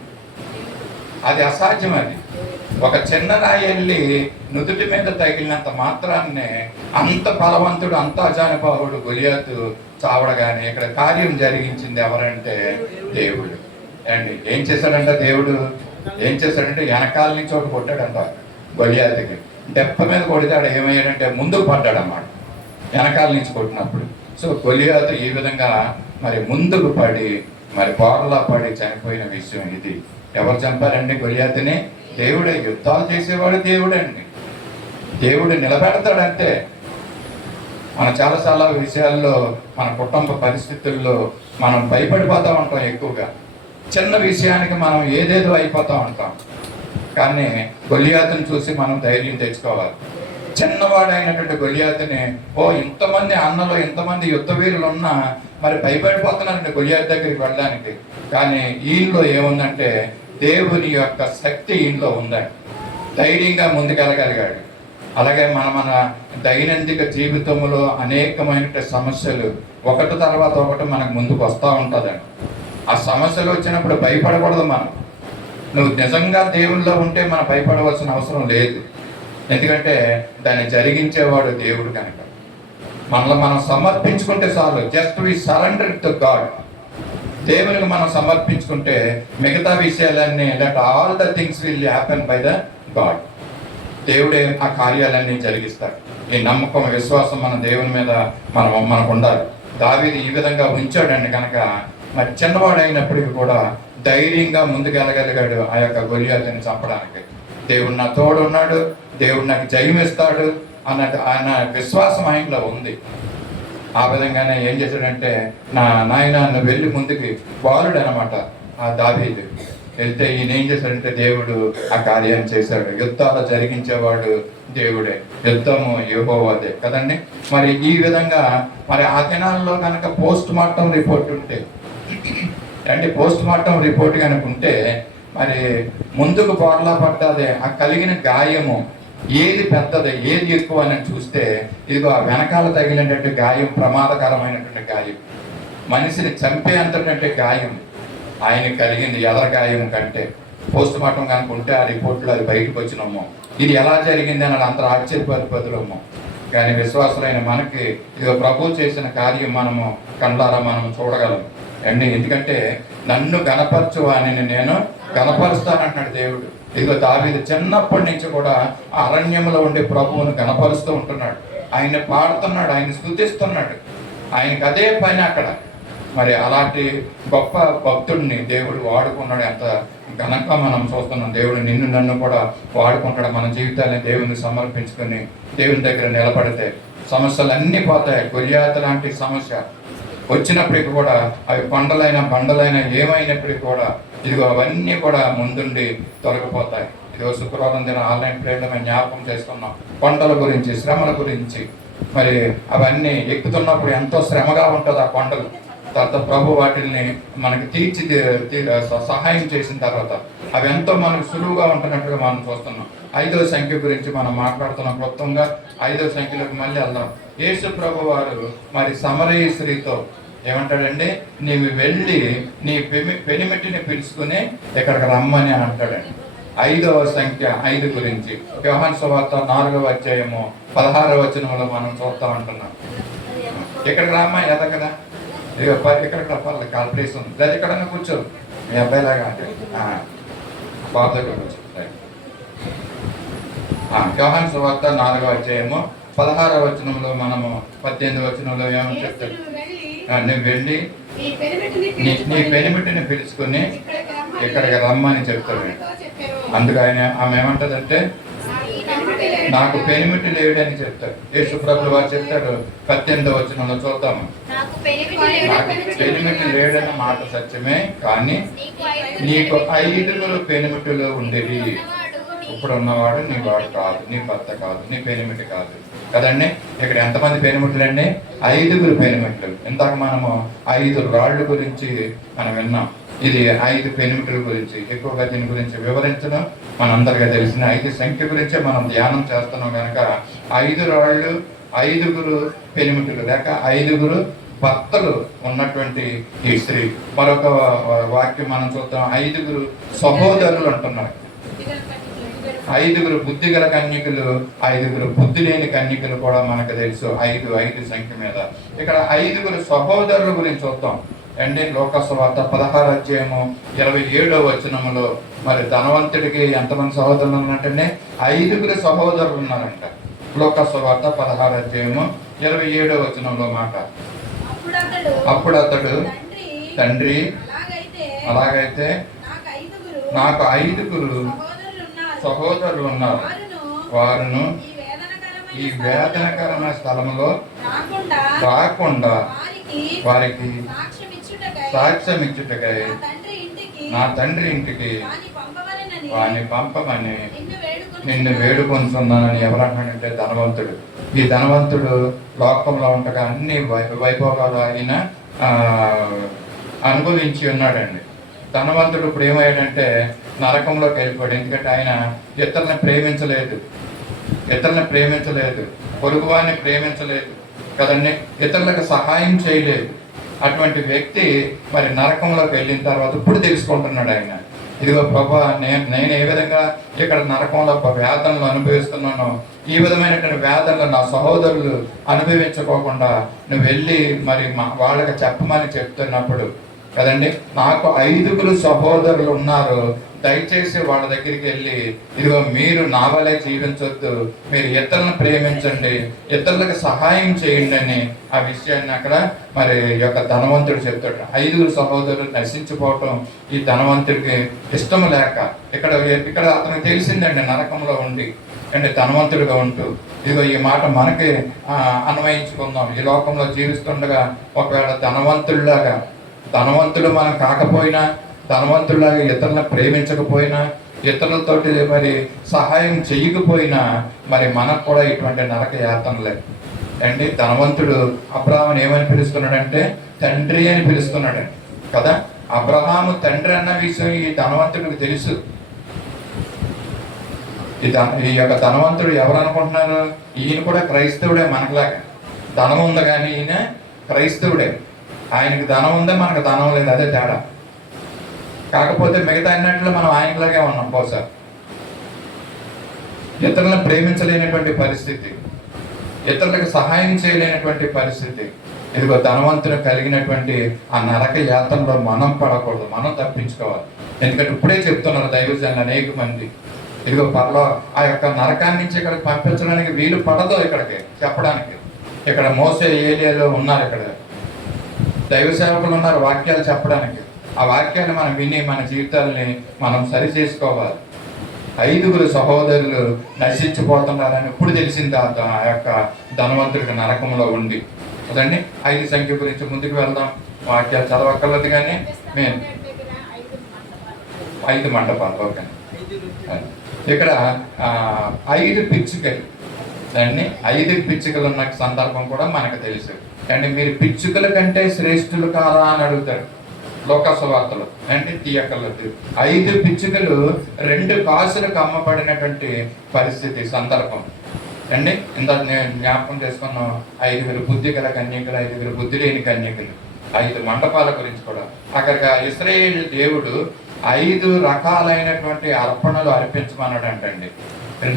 అది అసాధ్యం. అది ఒక చిన్న రాయి వెళ్ళి నుదుటి మీద తగిలినంత మాత్రాన్నే అంత బలవంతుడు, అంత అజానుభావుడు గొలియాతు చావడగానే ఇక్కడ కార్యం జరిగించింది ఎవరంటే దేవుడు అండి. ఏం చేశాడంట దేవుడు? ఏం చేశాడంటే వెనకాల నుంచి ఒకటి కొట్టాడంట గొలియాతుకి. దెబ్బ మీద కొడితే ఆడ ఏమయ్యాడంటే ముందుకు పడ్డాడు అన్నమాట, వెనకాల నుంచి కొట్టినప్పుడు. సో గొలియాతు ఈ విధంగా మరి ముందుకు పడి మరి బోర్లా పడి చనిపోయిన విషయం ఇది. ఎవరు చంపారండి గొలియాతుని? దేవుడే. యుద్ధాలు చేసేవాడు దేవుడండి. దేవుడు నిలబెడతాడంటే. మనం చాలాసార్లు విషయాల్లో మన కుటుంబ పరిస్థితుల్లో మనం భయపడిపోతూ ఉంటాం ఎక్కువగా. చిన్న విషయానికి మనం ఏదేదో అయిపోతూ ఉంటాం. కానీ గొలియాతుని చూసి మనం ధైర్యం తెచ్చుకోవాలి. చిన్నవాడైనటువంటి గొలియాతుని, ఇంతమంది అన్నలో ఇంతమంది యుద్ధ వీరులు ఉన్నా మరి భయపడిపోతున్నారండి గొలియాతు దగ్గరికి వెళ్ళడానికి. కానీ ఈయనలో ఏముందంటే దేవుని యొక్క శక్తి ఈయనలో ఉందండి. ధైర్యంగా ముందుకెళ్ళగలిగాడు. అలాగే మన దైనందిక జీవితంలో అనేకమైన సమస్యలు ఒకటి తర్వాత ఒకటి మనకు ముందుకు వస్తూ ఉంటుందండి. ఆ సమస్యలు వచ్చినప్పుడు భయపడకూడదు. నువ్వు నిజంగా దేవుల్లో ఉంటే మనం భయపడవలసిన అవసరం లేదు. ఎందుకంటే దాన్ని జరిగించేవాడు దేవుడు కనుక. మనల్ని మనం సమర్పించుకుంటే చాలు. Just we surrender to God. దేవునికి మనం సమర్పించుకుంటే మిగతా విషయాలన్నీ let all the things will happen by the God. దేవుడే ఆ కార్యాలన్నీ జరిగిస్తాడు. ఈ నమ్మకం, విశ్వాసం మన దేవుని మీద మనకు ఉండాలి. దావీదు ఈ విధంగా ఉంచాడండి కనుక మరి చిన్నవాడైనప్పటికీ కూడా ధైర్యంగా ముందుకెళ్ళగలిగాడు ఆ యొక్క గొలియాతుని చంపడానికి. దేవుడు నా తోడు ఉన్నాడు, దేవుడు నాకు జయం ఇస్తాడు ఆయన విశ్వాసం ఆయనలో ఉంది. ఆ విధంగానే ఏం చేశాడంటే, నా నాయన నువ్వు వెళ్ళి ముందుకి బాలుడు అనమాట ఆ దావీదు వెళ్తే ఈయన ఏం చేశాడంటే దేవుడు ఆ కార్యాన్ని చేశాడు. యుద్ధాలు జరిగించేవాడు దేవుడే, యుద్ధము యెహోవాదే కదండి. మరి ఈ విధంగా మరి ఆ దినాల్లో కనుక పోస్ట్ మార్టం రిపోర్ట్ ఉంటే అంటే పోస్ట్ మార్టం రిపోర్ట్ కనుక ఉంటే మరి ముందుకు బోర్లా పడ్డదే ఆ కలిగిన గాయము ఏది పెద్దది ఏది ఎక్కువ అని చూస్తే ఇదిగో ఆ వెనకాల తగిలినటువంటి గాయం ప్రమాదకరమైనటువంటి గాయం, మనిషిని చంపే అంతటువంటి గాయం ఆయన కలిగింది ఎదర గాయం కంటే. పోస్ట్ మార్టం కనుక ఉంటే ఆ రిపోర్ట్లో అది బయటకు వచ్చినమ్మో ఇది ఎలా జరిగింది అని అంత ఆశ్చర్యపడిపోతున్నామో. కానీ విశ్వాసులైన మనకి ఇదిగో ప్రభు చేసిన కార్యం మనము కళ్ళారా మనం చూడగలం అండి. ఎందుకంటే నన్ను గణపరచు అని నేను గణపరుస్తానంటున్నాడు దేవుడు. ఇదిగో దావీదు చిన్నప్పటి నుంచి కూడా అరణ్యంలో ఉండే ప్రభువును గణపరుస్తూ ఉంటున్నాడు, ఆయన్ని పాడుతున్నాడు, ఆయన స్తుతిస్తున్నాడు. ఆయనకు అదే పని అక్కడ. మరి అలాంటి గొప్ప భక్తుడిని దేవుడు వాడుకున్నాడు. ఎంత ఘనంగా మనం చూస్తున్నాం. దేవుడు నిన్ను నన్ను కూడా వాడుకుంటాడు. మన జీవితాన్ని దేవుని సమర్పించుకొని దేవుని దగ్గర నిలబడితే సమస్యలన్నీ పోతాయి. గొలియాతు లాంటి సమస్య వచ్చినప్పటికీ కూడా అవి కొండలైనా బండలైనా ఏమైనప్పటికీ కూడా ఇదిగో అవన్నీ కూడా ముందుండి తొలగిపోతాయి. ఇదిగో శుక్రవారం దిన ఆన్లైన్ ప్రేయర్లో మేము జ్ఞాపకం చేసుకున్నాం కొండల గురించి, శ్రమల గురించి. మరి అవన్నీ ఎక్కుతున్నప్పుడు ఎంతో శ్రమగా ఉంటుంది ఆ కొండలు. తర్వాత ప్రభు వాటిని మనకి సహాయం చేసిన తర్వాత అవి ఎంతో మనకు సులువుగా ఉంటున్నట్టుగా మనం చూస్తున్నాం. 5వ సంఖ్య గురించి మనం మాట్లాడుతున్నాం. క్లుప్తంగా 5వ సంఖ్యలోకి మళ్ళీ వెళ్దాం. యేసు ప్రభు వారు మరి సమరయ స్త్రీతో ఏమంటాడండి, నీవు వెళ్ళి నీ పెనిమిటిని పిలుచుకుని ఇక్కడికి రమ్మని అంటాడండి. 5వ సంఖ్య 5 గురించి యోహాను సువార్త 4వ అధ్యాయము 16వ వచనంలో మనం చూస్తూ ఉంటున్నాం. ఇక్కడికి రమ్మా ఎదగదా ఇక్కడ పర్లేదు కాల్ ప్లేస్ ఉంది, లేదా ఎక్కడన్నా కూర్చో మీ అబ్బాయిలాగా అంటే బాబు దగ్గర కూర్చో. యోహాను సువార్త 4వ అధ్యాయము 16వ వచనంలో మనము 18వ వచనంలో ఏమని చెప్తాడు, నువ్వు వెళ్ళి నీ పెనిమిటిని పిలుచుకుని ఇక్కడికి రమ్మని చెప్తాడు. అందుకు ఆమె ఏమంటదంటే నాకు పెనిమిటి లేడని చెప్తాడు. యేసు ప్రభువు వారు చెప్తాడు 18వ వచనంలో చూద్దాము. నాకు పెనిమిటి లేడన్న మాట సత్యమే, కానీ నీకు 5 పెనిమిటులు ఉండేవి. ఇప్పుడు ఉన్నవాడు నీ వాడు కాదు, నీ భర్త కాదు, నీ పెనిమిటి కాదు కదండి. ఇక్కడ ఎంతమంది పెనిమిటులండి? 5 పెనిమిట్లు. ఇందాక మనము 5 రాళ్ళు గురించి మనం విన్నాం. ఇది 5 పెనిమిటుల గురించి, ఎక్కువగా దీని గురించి వివరించడం మనందరికీ తెలిసిన 5 సంఖ్య గురించే మనం ధ్యానం చేస్తున్నాం కనుక 5 రాళ్ళు, 5 పెనిమిటులు లేక 5 భర్తలు ఉన్నటువంటి ఈ స్త్రీ. మరొక వాక్యం మనం చూద్దాం. 5 సహోదరులు అంటున్నారు. 5 బుద్ధిగల కన్యకులు, 5 బుద్ధి లేని కన్యకులు కూడా మనకు తెలుసు. 5 సంఖ్య మీద ఇక్కడ 5 సహోదరుల గురించి చూద్దాం అండి. లోకసువార్త 16వ అధ్యాయము 27వ వచనములో మరి ధనవంతుడికి ఎంతమంది సహోదరులు ఉన్నట్టండి? 5 సహోదరులు ఉన్నారంట. లోకసువార్త 16వ అధ్యాయము 27వ వచనంలో మాట. అప్పుడు అతడు తండ్రి, అలాగైతే నాకు 5 సహోదరులు ఉన్నారు, వారును ఈ వేదనకరమైన స్థలంలో రాకుండా వారికి సాక్ష్యం ఇచ్చుటకై నా తండ్రి ఇంటికి వారిని పంపమని నిన్ను వేడుకొంచున్నానని ఎవరంటాడంటే ధనవంతుడు. ఈ ధనవంతుడు లోకంలో ఉండగా అన్ని వైభోగాలు ఆయన అనుభవించి ఉన్నాడండి. ధనవంతుడు ఇప్పుడు ఏమయ్యాడంటే నరకంలోకి వెళ్ళిపోయాడు. ఎందుకంటే ఆయన ఇతరులను ప్రేమించలేదు, పొరుగువాన్ని ప్రేమించలేదు కదండి, ఇతరులకు సహాయం చేయలేదు. అటువంటి వ్యక్తి మరి నరకంలోకి వెళ్ళిన తర్వాత ఇప్పుడు తెలుసుకుంటున్నాడు ఆయన, ఇదిగో ప్రభా, నేను ఏ విధంగా ఇక్కడ నరకంలో వేదనలు అనుభవిస్తున్నానో ఈ విధమైనటువంటి వేదనలు నా సహోదరులు అనుభవించుకోకుండా నువ్వు వెళ్ళి మరి వాళ్ళకి చెప్పమని చెప్తున్నప్పుడు కదండి, నాకు 5 సహోదరులు ఉన్నారు, దయచేసి వాళ్ళ దగ్గరికి వెళ్ళి ఇదిగో మీరు నా వలే జీవించొద్దు, మీరు ఇతరులను ప్రేమించండి, ఇతరులకు సహాయం చేయండి అని ఆ విషయాన్ని అక్కడ మరి యొక్క ధనవంతుడు చెప్తాడు. 5 సహోదరులు నశించిపోవటం ఈ ధనవంతుడికి ఇష్టం లేక ఇక్కడ అతనికి తెలిసిందండి నరకంలో ఉండి అంటే ధనవంతుడిగా ఉంటూ ఇదిగో ఈ మాట మనకి అన్వయించుకుందాం. ఈ లోకంలో జీవిస్తుండగా ఒకవేళ ధనవంతుడు మనం కాకపోయినా, ధనవంతుడిలాగా ఇతరులను ప్రేమించకపోయినా, ఇతరులతోటి మరి సహాయం చేయకపోయినా మరి మనకు కూడా ఇటువంటి నరక యాతనలే అండి. ధనవంతుడు అబ్రహాముని ఏమని పిలుస్తున్నాడంటే తండ్రి అని పిలుస్తున్నాడండి కదా. అబ్రహాము తండ్రి అన్న విషయం ఈ ధనవంతుడికి తెలుసు. ఈ యొక్క ధనవంతుడు ఎవరు అనుకుంటున్నారు? ఈయన కూడా క్రైస్తవుడే మనకులాగా. ధనం ఉంది కానీ ఈయన క్రైస్తవుడే. ఆయనకి ధనం ఉందే, మనకు ధనం లేదు, అదే తేడా. కాకపోతే మిగతా అన్నట్లు మనం ఆయనలాగే ఉన్నాం. బహుశా ఇతరులను ప్రేమించలేనటువంటి పరిస్థితి, ఇతరులకు సహాయం చేయలేనటువంటి పరిస్థితి. ఇదిగో ధనవంతులు కలిగినటువంటి ఆ నరక యాత్రలో మనం పడకూడదు, మనం తప్పించుకోవాలి. ఎందుకంటే ఇప్పుడే చెప్తున్నారు దైవజనులు అనేక మంది, ఇదిగో పర్లో ఆ యొక్క నరకాన్ని నుంచి ఇక్కడికి పంపించడానికి వీలు పడదు. ఇక్కడికి చెప్పడానికి ఇక్కడ మోసే ఏరియాలో ఉన్నారు, ఇక్కడ దైవ సేవకులు ఉన్నారు వాక్యాలు చెప్పడానికి. ఆ వాక్యాన్ని మనం విని మన జీవితాలని మనం సరి చేసుకోవాలి. 5 సహోదరులు నశించిపోతున్నారని ఇప్పుడు తెలిసింది ఆ యొక్క ధనవంతుడికి నరకంలో ఉండి కదండి. 5 సంఖ్య గురించి ముందుకు వెళ్దాం. వాక్యాలు చదవక్కర్లేదు కానీ మేము 5 మంటపాలు. ఓకే, ఇక్కడ 5 పిచ్చుకలు అండి. 5 పిచ్చుకలు ఉన్న సందర్భం కూడా మనకు తెలుసు అండి. మీరు పిచ్చుకల కంటే శ్రేష్ఠులు కాదా అని అడుగుతారు లోకసువార్తలు అంటే తీయకలదు. 5 పిచ్చుకలు 2 కాసులకు అమ్మబడినటువంటి పరిస్థితి సందర్భం అండి. ఇందాక నేను జ్ఞాపకం చేసుకున్నాం. 5 బుద్ధి గల కన్యకులు, 5 బుద్ధి లేని కన్యకులు, 5 మంటపాల గురించి కూడా. అక్కడికి ఇశ్రాయేలు దేవుడు 5 రకాలైనటువంటి అర్పణలు అర్పించమన్నాడు అంటండి.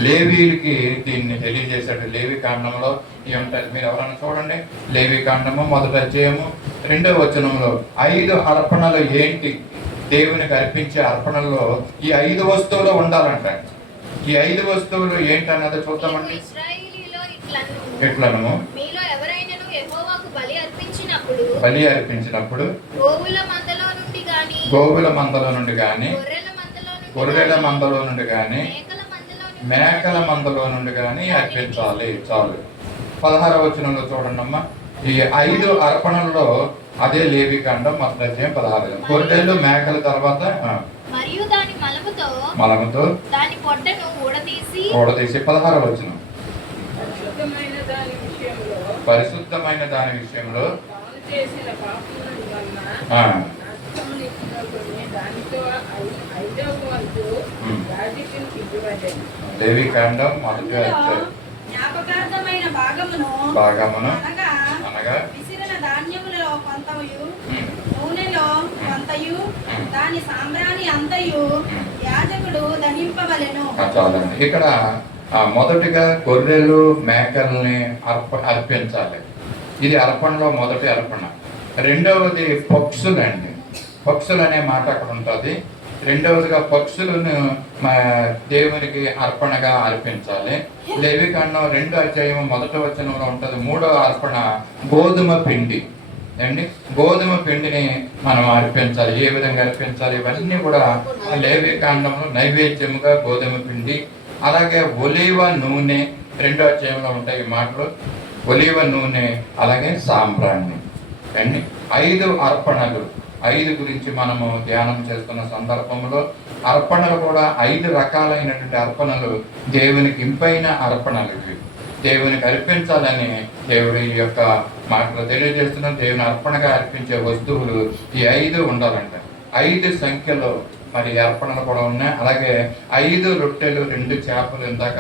లేవీలకి దీన్ని తెలియజేశాడు. లేవి కాండంలో ఏముంటుంది మీరు ఎవరన్నా చూడండి. లేవి కాండము 1వ అధ్యాయము 2వ వచనంలో 5 అర్పణలు ఏంటి, దేవునికి అర్పించే అర్పణల్లో ఈ 5 వస్తువులు ఉండాలంట. ఈ 5 వస్తువులు ఏంటన్నది చూద్దామండి. ఎట్లను బలి అర్పించినప్పుడు గోవుల మందలో నుండి కానీ, గొర్రెల మందలో నుండి కానీ, మేకల మందలో నుండి కానీ అర్పించాలి. చాలు. 16వ వచనంలో చూడండమ్మా. ఈ 5 అర్పణల్లో అదే లేవికాండం మొదటి అధ్యాయం 16. గొర్రెలు మేకల తర్వాత మరియు దాని మలముతో దాని పొట్టను ఊడదీసి 16వ వచనం. పరిశుద్ధమైన దాని విషయంలో పరిశుద్ధమైన దాని విషయంలో తాను చేసిన పాపములను వలన ఆ, నష్టమునిచ్చుకొని దానితో 5వ వంతు యాజకునికి ఇవ్వవలెను. లేవికాండం మొదటి అందులో అధ్యాయం జ్ఞాపకార్థమైన భాగమును భాగమును అనగా అనగా విసిరిన ధాన్యములలో కొంతయు ఉమ్, నూనెలో కొంతయు దాని సాంబ్రాణి అంతయు యాజకుడు దహింపవలెను. చాలండి. ఇక్కడ మొదటిగా గొర్రెలు మేకల్ని అర్పించాలి. ఇది అర్పణలో మొదటి అర్పణ. రెండవది పక్షులండి. పక్షులు అనే మాట అక్కడ ఉంటుంది. రెండవదిగా పక్షులను దేవునికి అర్పణగా అర్పించాలి. లేవికాండం 2వ అధ్యాయం 1వ వచనంలో ఉంటుంది. 3వ అర్పణ గోధుమ పిండి అండి. గోధుమ పిండిని మనం అర్పించాలి. ఏ విధంగా అర్పించాలి ఇవన్నీ కూడా లేవికాండంలో నైవేద్యముగా గోధుమ పిండి, అలాగే ఒలీవ నూనె 2వ అధ్యాయంలో ఉంటాయి ఈ మాటలు. ఒలీవ నూనె అలాగే సాంబ్రాణి అండి. 5 అర్పణలు. 5 గురించి మనము ధ్యానం చేస్తున్న సందర్భంలో అర్పణలు కూడా 5 రకాలైనటువంటి అర్పణలు దేవునికి ఇంపైన అర్పణలు ఇవి. దేవునికి అర్పించాలని దేవుడి యొక్క మాటలు తెలియజేస్తున్న దేవుని అర్పణగా అర్పించే వస్తువులు ఈ 5 ఉండాలంట. 5 సంఖ్యలో మరి అర్పణలు కూడా ఉన్నాయి. అలాగే 5 రొట్టెలు 2 చేపలు ఇందాక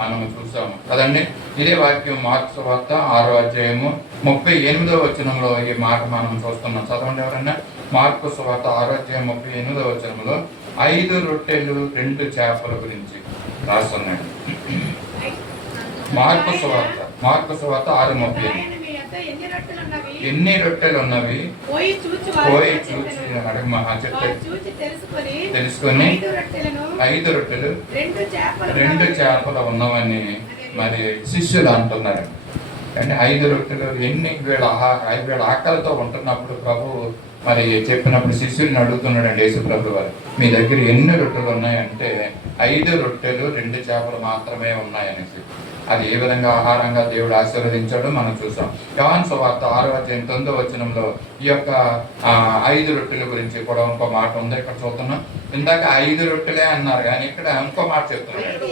మనం చూసాము కదండి. ఇదే వాక్యం మార్కు సువార్త 6వ అధ్యాయము 38వ వచనంలో ఈ మాట మనం చూస్తున్నాం. చదవండి ఎవరన్నా. మార్కు సువార్త 6వ అధ్యాయం 38వ వచనంలో 5 రొట్టెలు 2 చేపల గురించి రాస్తున్నాడు. మార్కు సువార్త 6:38. ఎన్ని రొట్టెలు ఉన్నవి పోయి చూచి అడగమా తెలుసుకొని 5 రొట్టెలు 2 చేపలు ఉన్నవని మరి శిష్యులు అంటున్నారు. అంటే 5 రొట్టెలు ఎన్ని వీళ్ళ ఆకలితో ఉంటున్నప్పుడు ప్రభు మరి చెప్పినప్పుడు శిష్యుల్ని అడుగుతున్నాడండి యేసు ప్రభు వారు, మీ దగ్గర ఎన్ని రొట్టెలు ఉన్నాయంటే 5 రొట్టెలు 2 చేపలు మాత్రమే ఉన్నాయనేసి. అది ఏ విధంగా ఆహారంగా దేవుడు ఆశీర్వదించాడో మనం చూసాం. యోహాను సువార్త 6వ అధ్యాయం 9వ వచనంలో ఈ యొక్క 5 రొట్టెల గురించి కూడా ఇంకో మాట ఉంది. ఇక్కడ చూస్తున్నాం. ఇందాక 5 రొట్టెలే అన్నారు కానీ ఇక్కడ ఇంకో మాట చెప్తున్నాడు.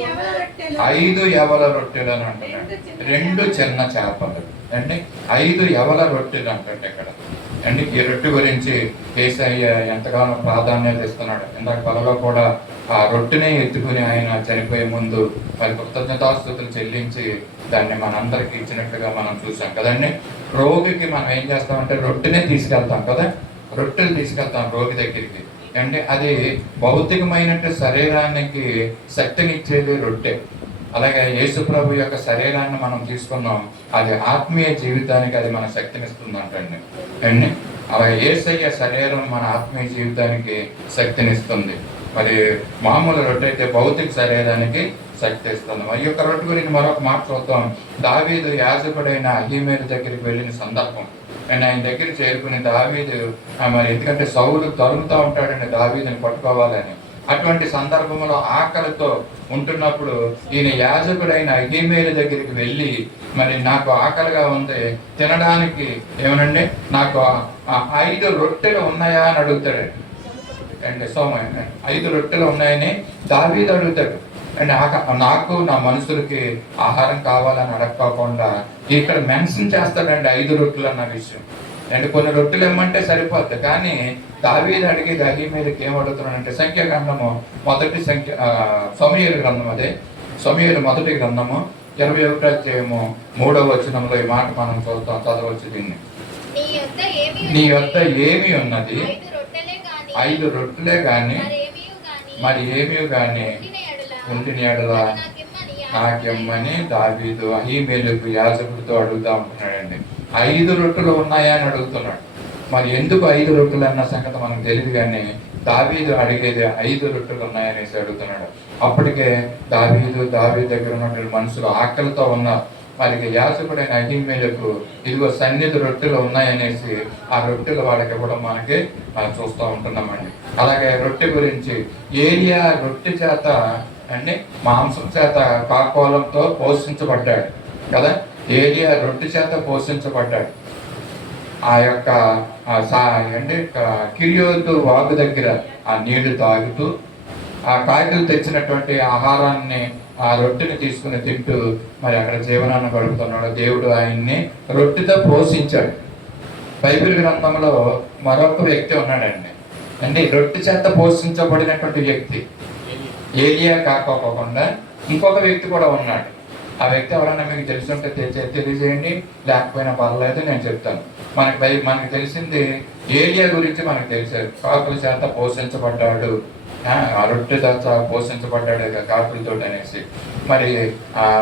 5 యవల రొట్టెలు అని అంటున్నాడు. 2 చిన్న చేపలు అండి. 5 యవల రొట్టెలు అంటే ఇక్కడ అండి. ఈ రొట్టె గురించి యేసయ్య ఎంతగానో ప్రాధాన్యత ఇస్తున్నాడు. ఇందాక బలలో కూడా ఆ రొట్టెనే ఎత్తుకుని ఆయన చనిపోయే ముందు మరి కృతజ్ఞతాస్తుతులు చెల్లించి దాన్ని మనందరికి ఇచ్చినట్టుగా మనం చూసాం కదండి. రోగికి మనం ఏం చేస్తామంటే రొట్టెనే తీసుకెళ్తాం కదా. రొట్టెలు తీసుకెళ్తాం రోగి దగ్గరికి అంటే అది భౌతికమైన శరీరానికి శక్తినిచ్చేది రొట్టె. అలాగే యేసు ప్రభు యొక్క శరీరాన్ని మనం తీసుకున్నాం, అది ఆత్మీయ జీవితానికి అది మన శక్తినిస్తుంది అంటండి అండి. అలాగే యేసయ్య శరీరం మన ఆత్మీయ జీవితానికి శక్తినిస్తుంది. మరి మామూలు రొట్టె అయితే భౌతిక శరీరానికి శక్తి ఇస్తుంది. మరి యొక్క రొట్టె గురించి మరొక మాట చూద్దాం. దావీదు యాజకుడైన అహీమేలు దగ్గరికి వెళ్ళిన సందర్భం అండ్ ఆయన దగ్గర చేరుకుని దావీదు మరి ఎందుకంటే సౌలు తరుముతూ ఉంటాడండి దావీదుని పట్టుకోవాలని. అటువంటి సందర్భంలో ఆకలితో ఉంటున్నప్పుడు ఈయన యాజకుడైన అహీమేలు దగ్గరికి వెళ్ళి మరి నాకు ఆకలిగా ఉంది తినడానికి ఏమనండి నాకు 5 రొట్టెలు ఉన్నాయా అని అడుగుతాడు అండ్ 5 రొట్టెలు ఉన్నాయని దావీదు అడుగుతాడు. అండ్ నాకు నా మనుషులకి ఆహారం కావాలని అడగకుండా ఇక్కడ మెన్షన్ చేస్తాడండి 5 రొట్టెలు అన్న విషయం. అండ్ కొన్ని రొట్టెలు ఇమ్మంటే సరిపోద్ది కానీ దావీదు అడిగేది అహీమేలుకి ఏం అడుగుతున్నాడంటే సంఖ్యాకాండము సమూయేలు గ్రంథం, అదే సమూయేలు మొదటి గ్రంథము 21వ అధ్యాయము 3వ వచనంలో ఈ మాట మనం చూద్దాం. చదవచ్చు దీన్ని. నీ యొద్ద ఏమి ఉన్నది 5 రొట్టెలే గాని మరి ఏమీ గాని ఉండిన ఎడల నాకిమ్మని దావీదు అహీమేలుకు యాజకుడితో అడుగుతా ఉంటున్నాడండి. 5 రొట్టెలు ఉన్నాయా అని అడుగుతున్నాడు. మరి ఎందుకు 5 రొట్టెలు అన్న సంగతి మనకు తెలియదు కానీ దావీదు అడిగేది 5 రొట్టెలు ఉన్నాయనేసి అడుగుతున్నాడు. అప్పటికే దావీదు దగ్గర ఉన్నటువంటి మనుషులు ఆకలితో ఉన్నారు. వారికి యాజకుడైన అహీమేలుకు ఇదిగో సన్నిధి రొట్టెలు ఉన్నాయనేసి ఆ రొట్టెలు వాళ్ళకి ఇవ్వడం మనకి చూస్తూ ఉంటున్నామండి. అలాగే రొట్టె గురించి ఏలియా రొట్టె చేత అండి మాంసం చేత కాకోలంతో పోషించబడ్డాడు కదా. ఏలియా రొట్టె చేత పోషించబడ్డాడు. ఆ యొక్క అంటే కిరియోతు వాగు దగ్గర ఆ నీళ్లు తాగుతూ ఆ కాయలు తెచ్చినటువంటి ఆహారాన్ని ఆ రొట్టెని తీసుకుని తింటూ మరి అక్కడ జీవనాన్ని గడుపుతున్నాడు. దేవుడు ఆయన్ని రొట్టెతో పోషించాడు. బైబిల్ గ్రంథంలో మరొక వ్యక్తి ఉన్నాడండి, అంటే రొట్టె చేత పోషించబడినటువంటి వ్యక్తి. ఏలియా కాకోకుండా ఇంకొక వ్యక్తి కూడా ఉన్నాడు. ఆ వ్యక్తి ఎవరైనా మీకు తెలుసుంటే తెలియజేయండి, లేకపోయినా పర్లేదు, నేను చెప్తాను. మనకి తెలిసింది ఏలియా గురించి మనకు తెలిసేది. కాకుల చేత పోషించబడ్డాడు, ఆ రొట్టె చేత పోషించబడ్డాడు కాకులతో అనేసి. మరి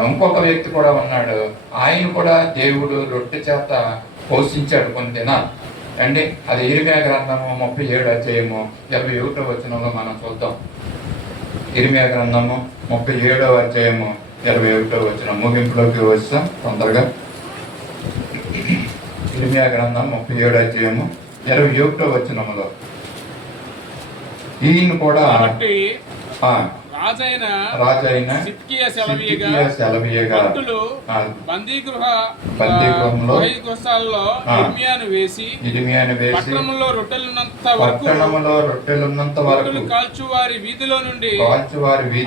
ఇంకొక వ్యక్తి కూడా ఉన్నాడు, ఆయన కూడా దేవుడు రొట్టె చేత పోషించాడు కొన్ని దినాలు అండి. అది ఇర్మియా గ్రంథము 37 అధ్యాయము 21వ వచనంలో మనం చూద్దాం. ఇర్మియా గ్రంథము 37వ అధ్యాయము 21వ వచనం ముగింపులోకి వస్తాం తొందరగా. ఇర్మియా గ్రంథం 37 అధ్యాయము 21వ వచనములో ఈయన కూడా రాజైన సిద్కియా సెలవీయగా బందీగృహంలో ఇర్మియాను వేసి పట్టణంలో రొట్టెలున్నంత వరకు కాల్చువారి వీధిలో నుండి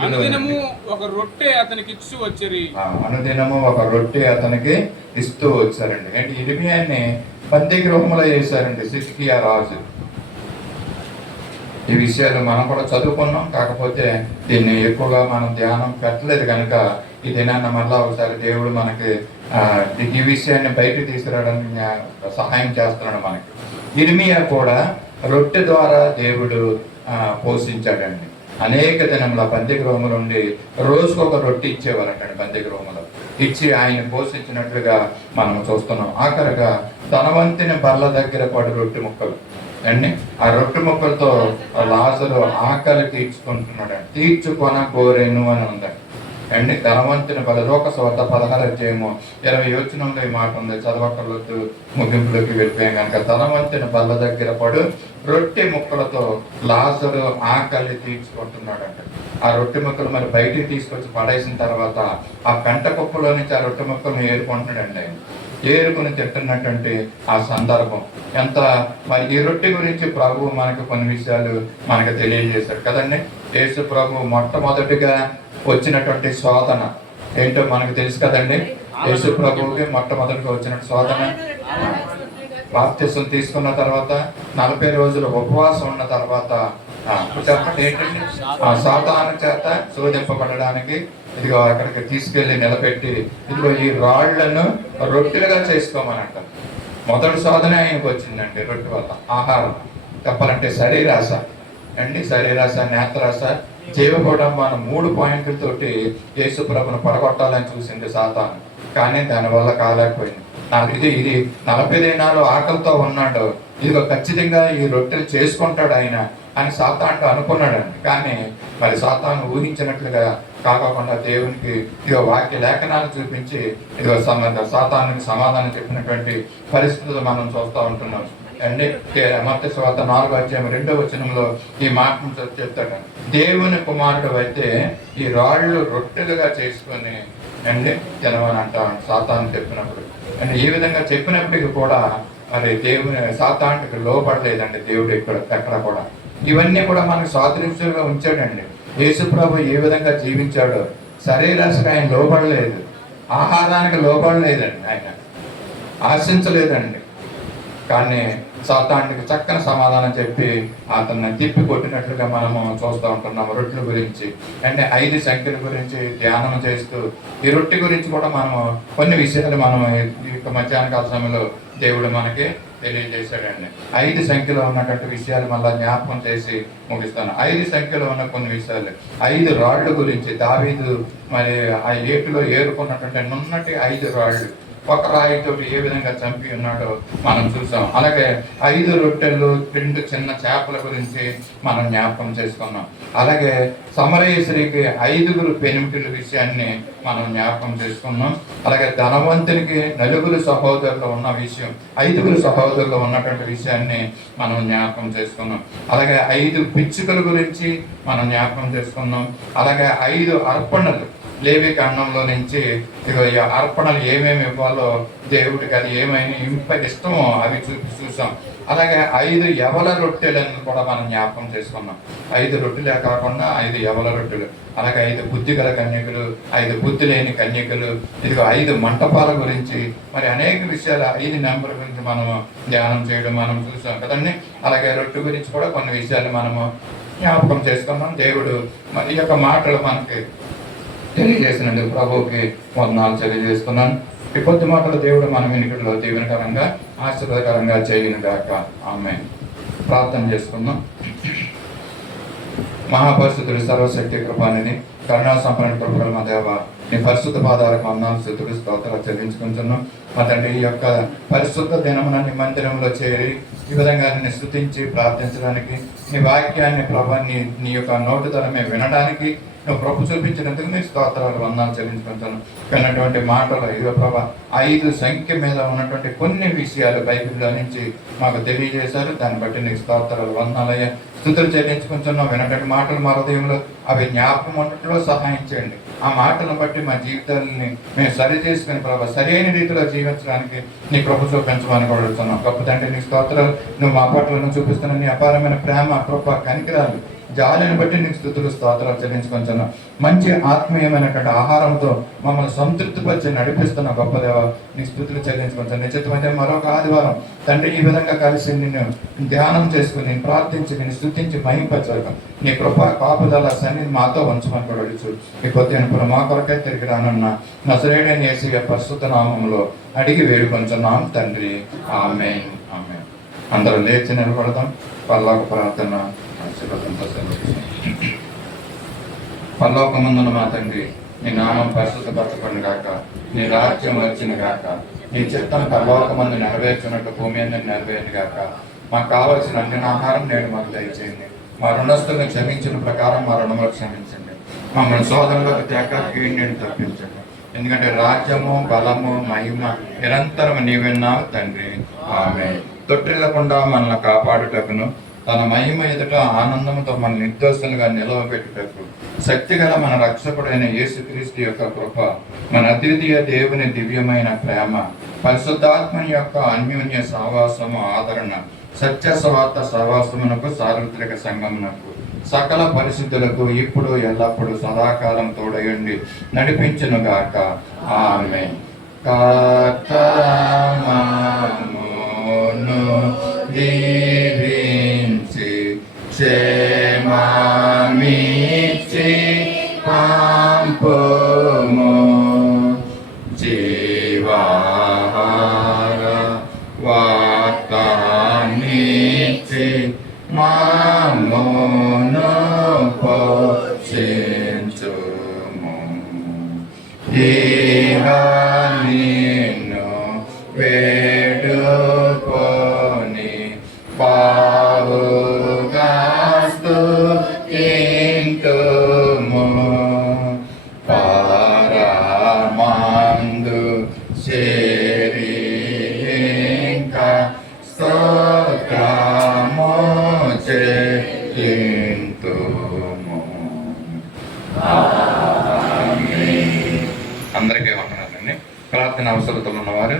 అనుదినము ఒక రొట్టె అతనికి ఇస్తూ వచ్చిరి. అనుదినము ఒక రొట్టె అతనికి ఇస్తూ వచ్చారండి. అంటే ఇర్మియాని బందీగృహంలో వేశారండి సిద్కియా రాజు. ఈ విషయాలు మనం కూడా చదువుకున్నాం, కాకపోతే దీన్ని ఎక్కువగా మనం ధ్యానం పెట్టలేదు కనుక ఈ దినాన్ని మళ్ళా ఒకసారి దేవుడు మనకి ఈ విషయాన్ని బయటకు తీసుకురావడానికి సహాయం చేస్తున్నాడు మనకి. ఇర్మియా కూడా రొట్టె ద్వారా దేవుడు పోషించాడండి. అనేక దినంలో బందీగృహము నుండి రోజుకొక రొట్టె ఇచ్చేవారంటండి. బందీగృహంలో ఇచ్చి ఆయన పోషించినట్లుగా మనం చూస్తున్నాం. ఆఖరిగా ధనవంతుని బల్ల దగ్గర పడి రొట్టె ముక్కలు అండి, ఆ రొట్టె ముక్కలతో లాజరు ఆకలి తీర్చుకుంటున్నాడు. తీర్చుకొన కోరేను అని ఉందండి అండి. ధనవంతుని బల్ల లోకసువార్త 16 అధ్యాయము 20 వచనంలో ఈ మాట ఉంది. చదవకర్లొద్దు, ముగింపులోకి వెళ్ళిపోయాం కనుక. ధనవంతుని బల్ల దగ్గర పడు రొట్టె ముక్కలతో లాజరు ఆకలి తీర్చుకుంటున్నాడంట. ఆ రొట్టె ముక్కలు మరి బయటికి తీసుకొచ్చి పడేసిన తర్వాత ఆ పెంట కుప్పలో నుంచి ఆ రొట్టె ముక్కలను ఏరుకుంటున్నాడండి. ఆయన ఏరుకుని తింటున్నటువంటి ఆ సందర్భం ఎంత మరి. ఈ రొట్టె గురించి ప్రభు మనకు కొన్ని విషయాలు మనకు తెలియజేశాడు కదండి. యేసు ప్రభు మొట్టమొదటిగా వచ్చినటువంటి శోధన ఏంటో మనకు తెలుసు కదండి. యేసు ప్రభువుకి మొట్టమొదటిగా వచ్చినటువంటి శోధన బాప్తిసం తీసుకున్న తర్వాత 40 రోజులు ఉపవాసం ఉన్న తర్వాత చెప్పండి ఏంటండి, సాతాను చేత శోధింపబడడానికి ఇదిగో అక్కడికి తీసుకెళ్లి నిలబెట్టి ఇదిగో ఈ రాళ్లను రొట్టెలుగా చేసుకోమనంట. మొదటి శోధన ఆయనకు వచ్చిందండి రొట్టె వల్ల. ఆహారం చెప్పాలంటే శరీరాశ అండి, శరీరాశ, నేత్రాశ, జీవకోడంబాను 3 పాయింట్లతోటి యేసు ప్రభును పడగొట్టాలని చూసింది సాతాను. కానీ దానివల్ల కాలేకపోయింది. ఇది 40 దినాలు ఆకలితో ఉన్నాడు, ఇదిగో ఖచ్చితంగా ఈ రొట్టెలు చేసుకుంటాడు ఆయన అని సాతాను అనుకున్నాడండి. కానీ మరి సాతాను ఊహించినట్లుగా కాకుండా దేవునికి ఇదిగో వాక్య లేఖనాలు చూపించి ఇదిగో సాతానుకి సమాధానం చెప్పినటువంటి పరిస్థితులు మనం చూస్తూ ఉంటున్నాం అండి. మత్తయి సువార్త 4వ అధ్యాయం 2వ వచనంలో ఈ మాటను చెప్తాడు, దేవుని కుమారుడు అయితే ఈ రాళ్ళు రొట్టెలుగా చేసుకొని అండి తినమని అంటాడు సాతాను చెప్పినప్పుడు. అంటే ఈ విధంగా చెప్పినప్పటికీ కూడా మరి దేవుని సాతానుకి లోపడలేదండి దేవుడు ఎక్కడ కూడా. ఇవన్నీ కూడా మనకు సాదృశ్యంగా ఉంచాడండి. యేసు ప్రభు ఏ విధంగా జీవించాడో శరీరాశకు ఆయన లోపడలేదు, ఆహారానికి లోపడలేదండి, ఆయన ఆశించలేదండి. కానీ సాతానుకి చక్కని సమాధానం చెప్పి అతన్ని తిప్పి కొట్టినట్లుగా మనము చూస్తూ ఉంటున్నాము. రొట్టెల గురించి అంటే 5 సంఖ్యల గురించి ధ్యానం చేస్తూ ఈ రొట్టె గురించి కూడా మనము కొన్ని విషయాలు మనం ఈ మధ్యాహ్న కాల సమయంలో దేవుడు మనకి తెలియజేశాడండి. 5 సంఖ్యలో ఉన్నటువంటి విషయాలు మళ్ళీ జ్ఞాపకం చేసి ముగిస్తాను. 5 సంఖ్యలో ఉన్న కొన్ని విషయాలు, 5 రాళ్ళు గురించి. దావీదు మరి ఆ ఏటిలో ఏరుకున్నటువంటి నున్నటి 5 రాళ్ళు ఒక రాయితోటి ఏ విధంగా చంపి ఉన్నాడో మనం చూసాం. అలాగే 5 రొట్టెలు 2 చిన్న చేపల గురించి మనం జ్ఞాపకం చేసుకున్నాం. అలాగే సమరయ స్త్రీకి 5 పెనిమిటిల విషయాన్ని మనం జ్ఞాపకం చేసుకున్నాం. అలాగే ధనవంతునికి 4 సహోదరులు ఉన్న విషయం, 5 సహోదరులు ఉన్నటువంటి విషయాన్ని మనం జ్ఞాపకం చేసుకున్నాం. అలాగే 5 పిచ్చుకల గురించి మనం జ్ఞాపకం చేసుకున్నాం. అలాగే 5 అర్పణలు, లేవి కాండంలో నుంచి ఈ అర్పణలు ఏమేమి ఇవ్వాలో దేవుడికి అది ఏమైనా ఇష్టమో అవి చూసాం. అలాగే 5 యవల రొట్టెలను కూడా మనం జ్ఞాపకం చేసుకున్నాం. 5 రొట్టెలే కాకుండా 5 యవల రొట్టెలు, అలాగే 5 బుద్ధి గల కన్యకులు, 5 బుద్ధి లేని కన్యకులు, ఇదిగో 5 మంటపాల గురించి, మరి అనేక విషయాలు 5 నెంబర్ గురించి మనము ధ్యానం చేయడం మనం చూసాం కదండి. అలాగే రొట్టె గురించి కూడా కొన్ని విషయాలు మనము జ్ఞాపకం చేసుకున్నాం. దేవుడు మరి ఈ యొక్క మాటలు మనకి తెలియజేసినందుకు ప్రభువుకి వందనాలు తెలియజేస్తున్నాను. ఈ కొద్ది మాటలు దేవుడు మన వినికిడిలో దీవెనకరంగా ఆశీర్వాదకరంగా చేయనుగాక. ఆమేన్. ప్రార్థన చేసుకుందాం. మహాపరిశుద్ధుడు, సర్వశక్తి కృపానిధి, కరుణా సంపన్న కృపగల మా దేవ, నీ పరిశుద్ధ పాదాలకు వందనాలు స్తుతులు స్తోత్రాలు చెల్లించుకుంటున్నాం. మా తండ్రి, ఈ యొక్క పరిశుద్ధ దినమున నీ మందిరంలో చేరి ఈ విధంగా నిన్ను స్తుతించి ప్రార్థించడానికి, నీ వాక్యాన్ని ప్రభా నీ యొక్క నోటి ద్వారా మేము వినడానికి నువ్వు ప్రభు చూపించినందుకు నీ స్తోత్రాలు వందనాలు చెల్లించుకుంటాను. విన్నటువంటి మాటలు ఇదిగో ప్రభా 5 సంఖ్య మీద ఉన్నటువంటి కొన్ని విషయాలు బైబిల్లో నుంచి మాకు తెలియజేశారు. దాన్ని బట్టి నీకు స్తోత్రాలు వందనాలయ్యా, స్తుతులు చెల్లించుకుంటున్నాం. విన్నటువంటి మాటలు మా హృదయంలో అవి జ్ఞాపకం ఉండటంలో సహాయం చేయండి. ఆ మాటలను బట్టి మా జీవితాలని మేము సరి చేసుకుని ప్రభా సరైన రీతిలో జీవించడానికి నీ కృప చూపించమని కోరుతున్నాం. గొప్ప తండ్రి, నీ స్తోత్రాలు. నువ్వు మా పట్ల చూపిస్తున్న నీ అపారమైన ప్రేమ, కృప, కనికరాలు, జాలిని బట్టి నీకు స్తుతులు స్తోత్రాలు చెల్లించుకుంటున్నాం. మంచి ఆత్మీయమైనటువంటి ఆహారంతో మమ్మల్ని సంతృప్తిపరిచి నడిపిస్తున్న గొప్ప దేవ, నీకు స్తుతులు చెల్లించుకుంటాను. నిశ్చితమైతే మరొక ఆదివారం తండ్రి ఈ విధంగా కలిసి నిన్ను ధ్యానం చేసుకుని, నేను ప్రార్థించి, నేను స్తుతించి మహింపరచక నీ కృప కాపుదల సన్ని మాతో ఉంచమని కూడా అడుగుచు ఈ కొద్ది అనుకున్న మా కొరకై తిరిగి రానున్న నజరేయుడైన యేసయ్య పరిశుద్ధ నామములో అడిగి వేడుకొంచున్నాం తండ్రి. ఆమేన్. ఆమేన్. అందరూ లేచి నిలబడదాం. పరలోక ప్రార్థన. పరలోకమందున మా తండ్రి, నీ నామం పరిశుద్ధపరచబడును గాక, నీ రాజ్యం వచ్చును గాక, నీ చిత్తం పరలోకమందు నెరవేర్చున్నట్టు భూమి అందరిని నెరవేరును గాక. మాకు కావలసిన అన్ని ఆహారం నేడు మాకు దయచేయండి. మా రుణస్తులను క్షమించిన ప్రకారం మా రుణములు క్షమించండి. మమ్మల్ని శోధనలోకి తేక కీడుని తప్పించండి. ఎందుకంటే రాజ్యము, బలము, మహిమ నిరంతరం నీవెన్నావు తండ్రి. ఆమేన్. తొట్టిల్లకుండా మనల్ని కాపాడుటకును, తన మహిమ ఎదుట ఆనందంతో మన నిర్దోషులుగా నిలవబెట్టుటకు శక్తిగల మన రక్షకుడైన యేసుక్రీస్తు యొక్క కృప, మన అద్వితీయ దేవుని దివ్యమైన ప్రేమ, పరిశుద్ధాత్మని యొక్క అన్యోన్య సహవాసము, ఆదరణ, సత్య స్వార్థ సహవాసమునకు, సార్వత్రిక సంగమునకు, సకల పరిశుద్ధులకు ఇప్పుడు ఎల్లప్పుడూ సదాకాలం తోడయుండి నడిపించునుగాక. ఆమేన్. దీవించి క్షేమమిచ్చి పంపుము, జీవాహార వార్తాన్నిచ్చి మమ్మును పోషించుము. ఇహ నిన్ను వేడుకొని బావుగా స్తుతింతుము, పరమందు చేరి ఇంకా స్తోత్రము చెల్లింతుము. ఆమేన్. అందరికీ వందనాలండి. ప్రార్థన అవసరతలు ఉన్నవారు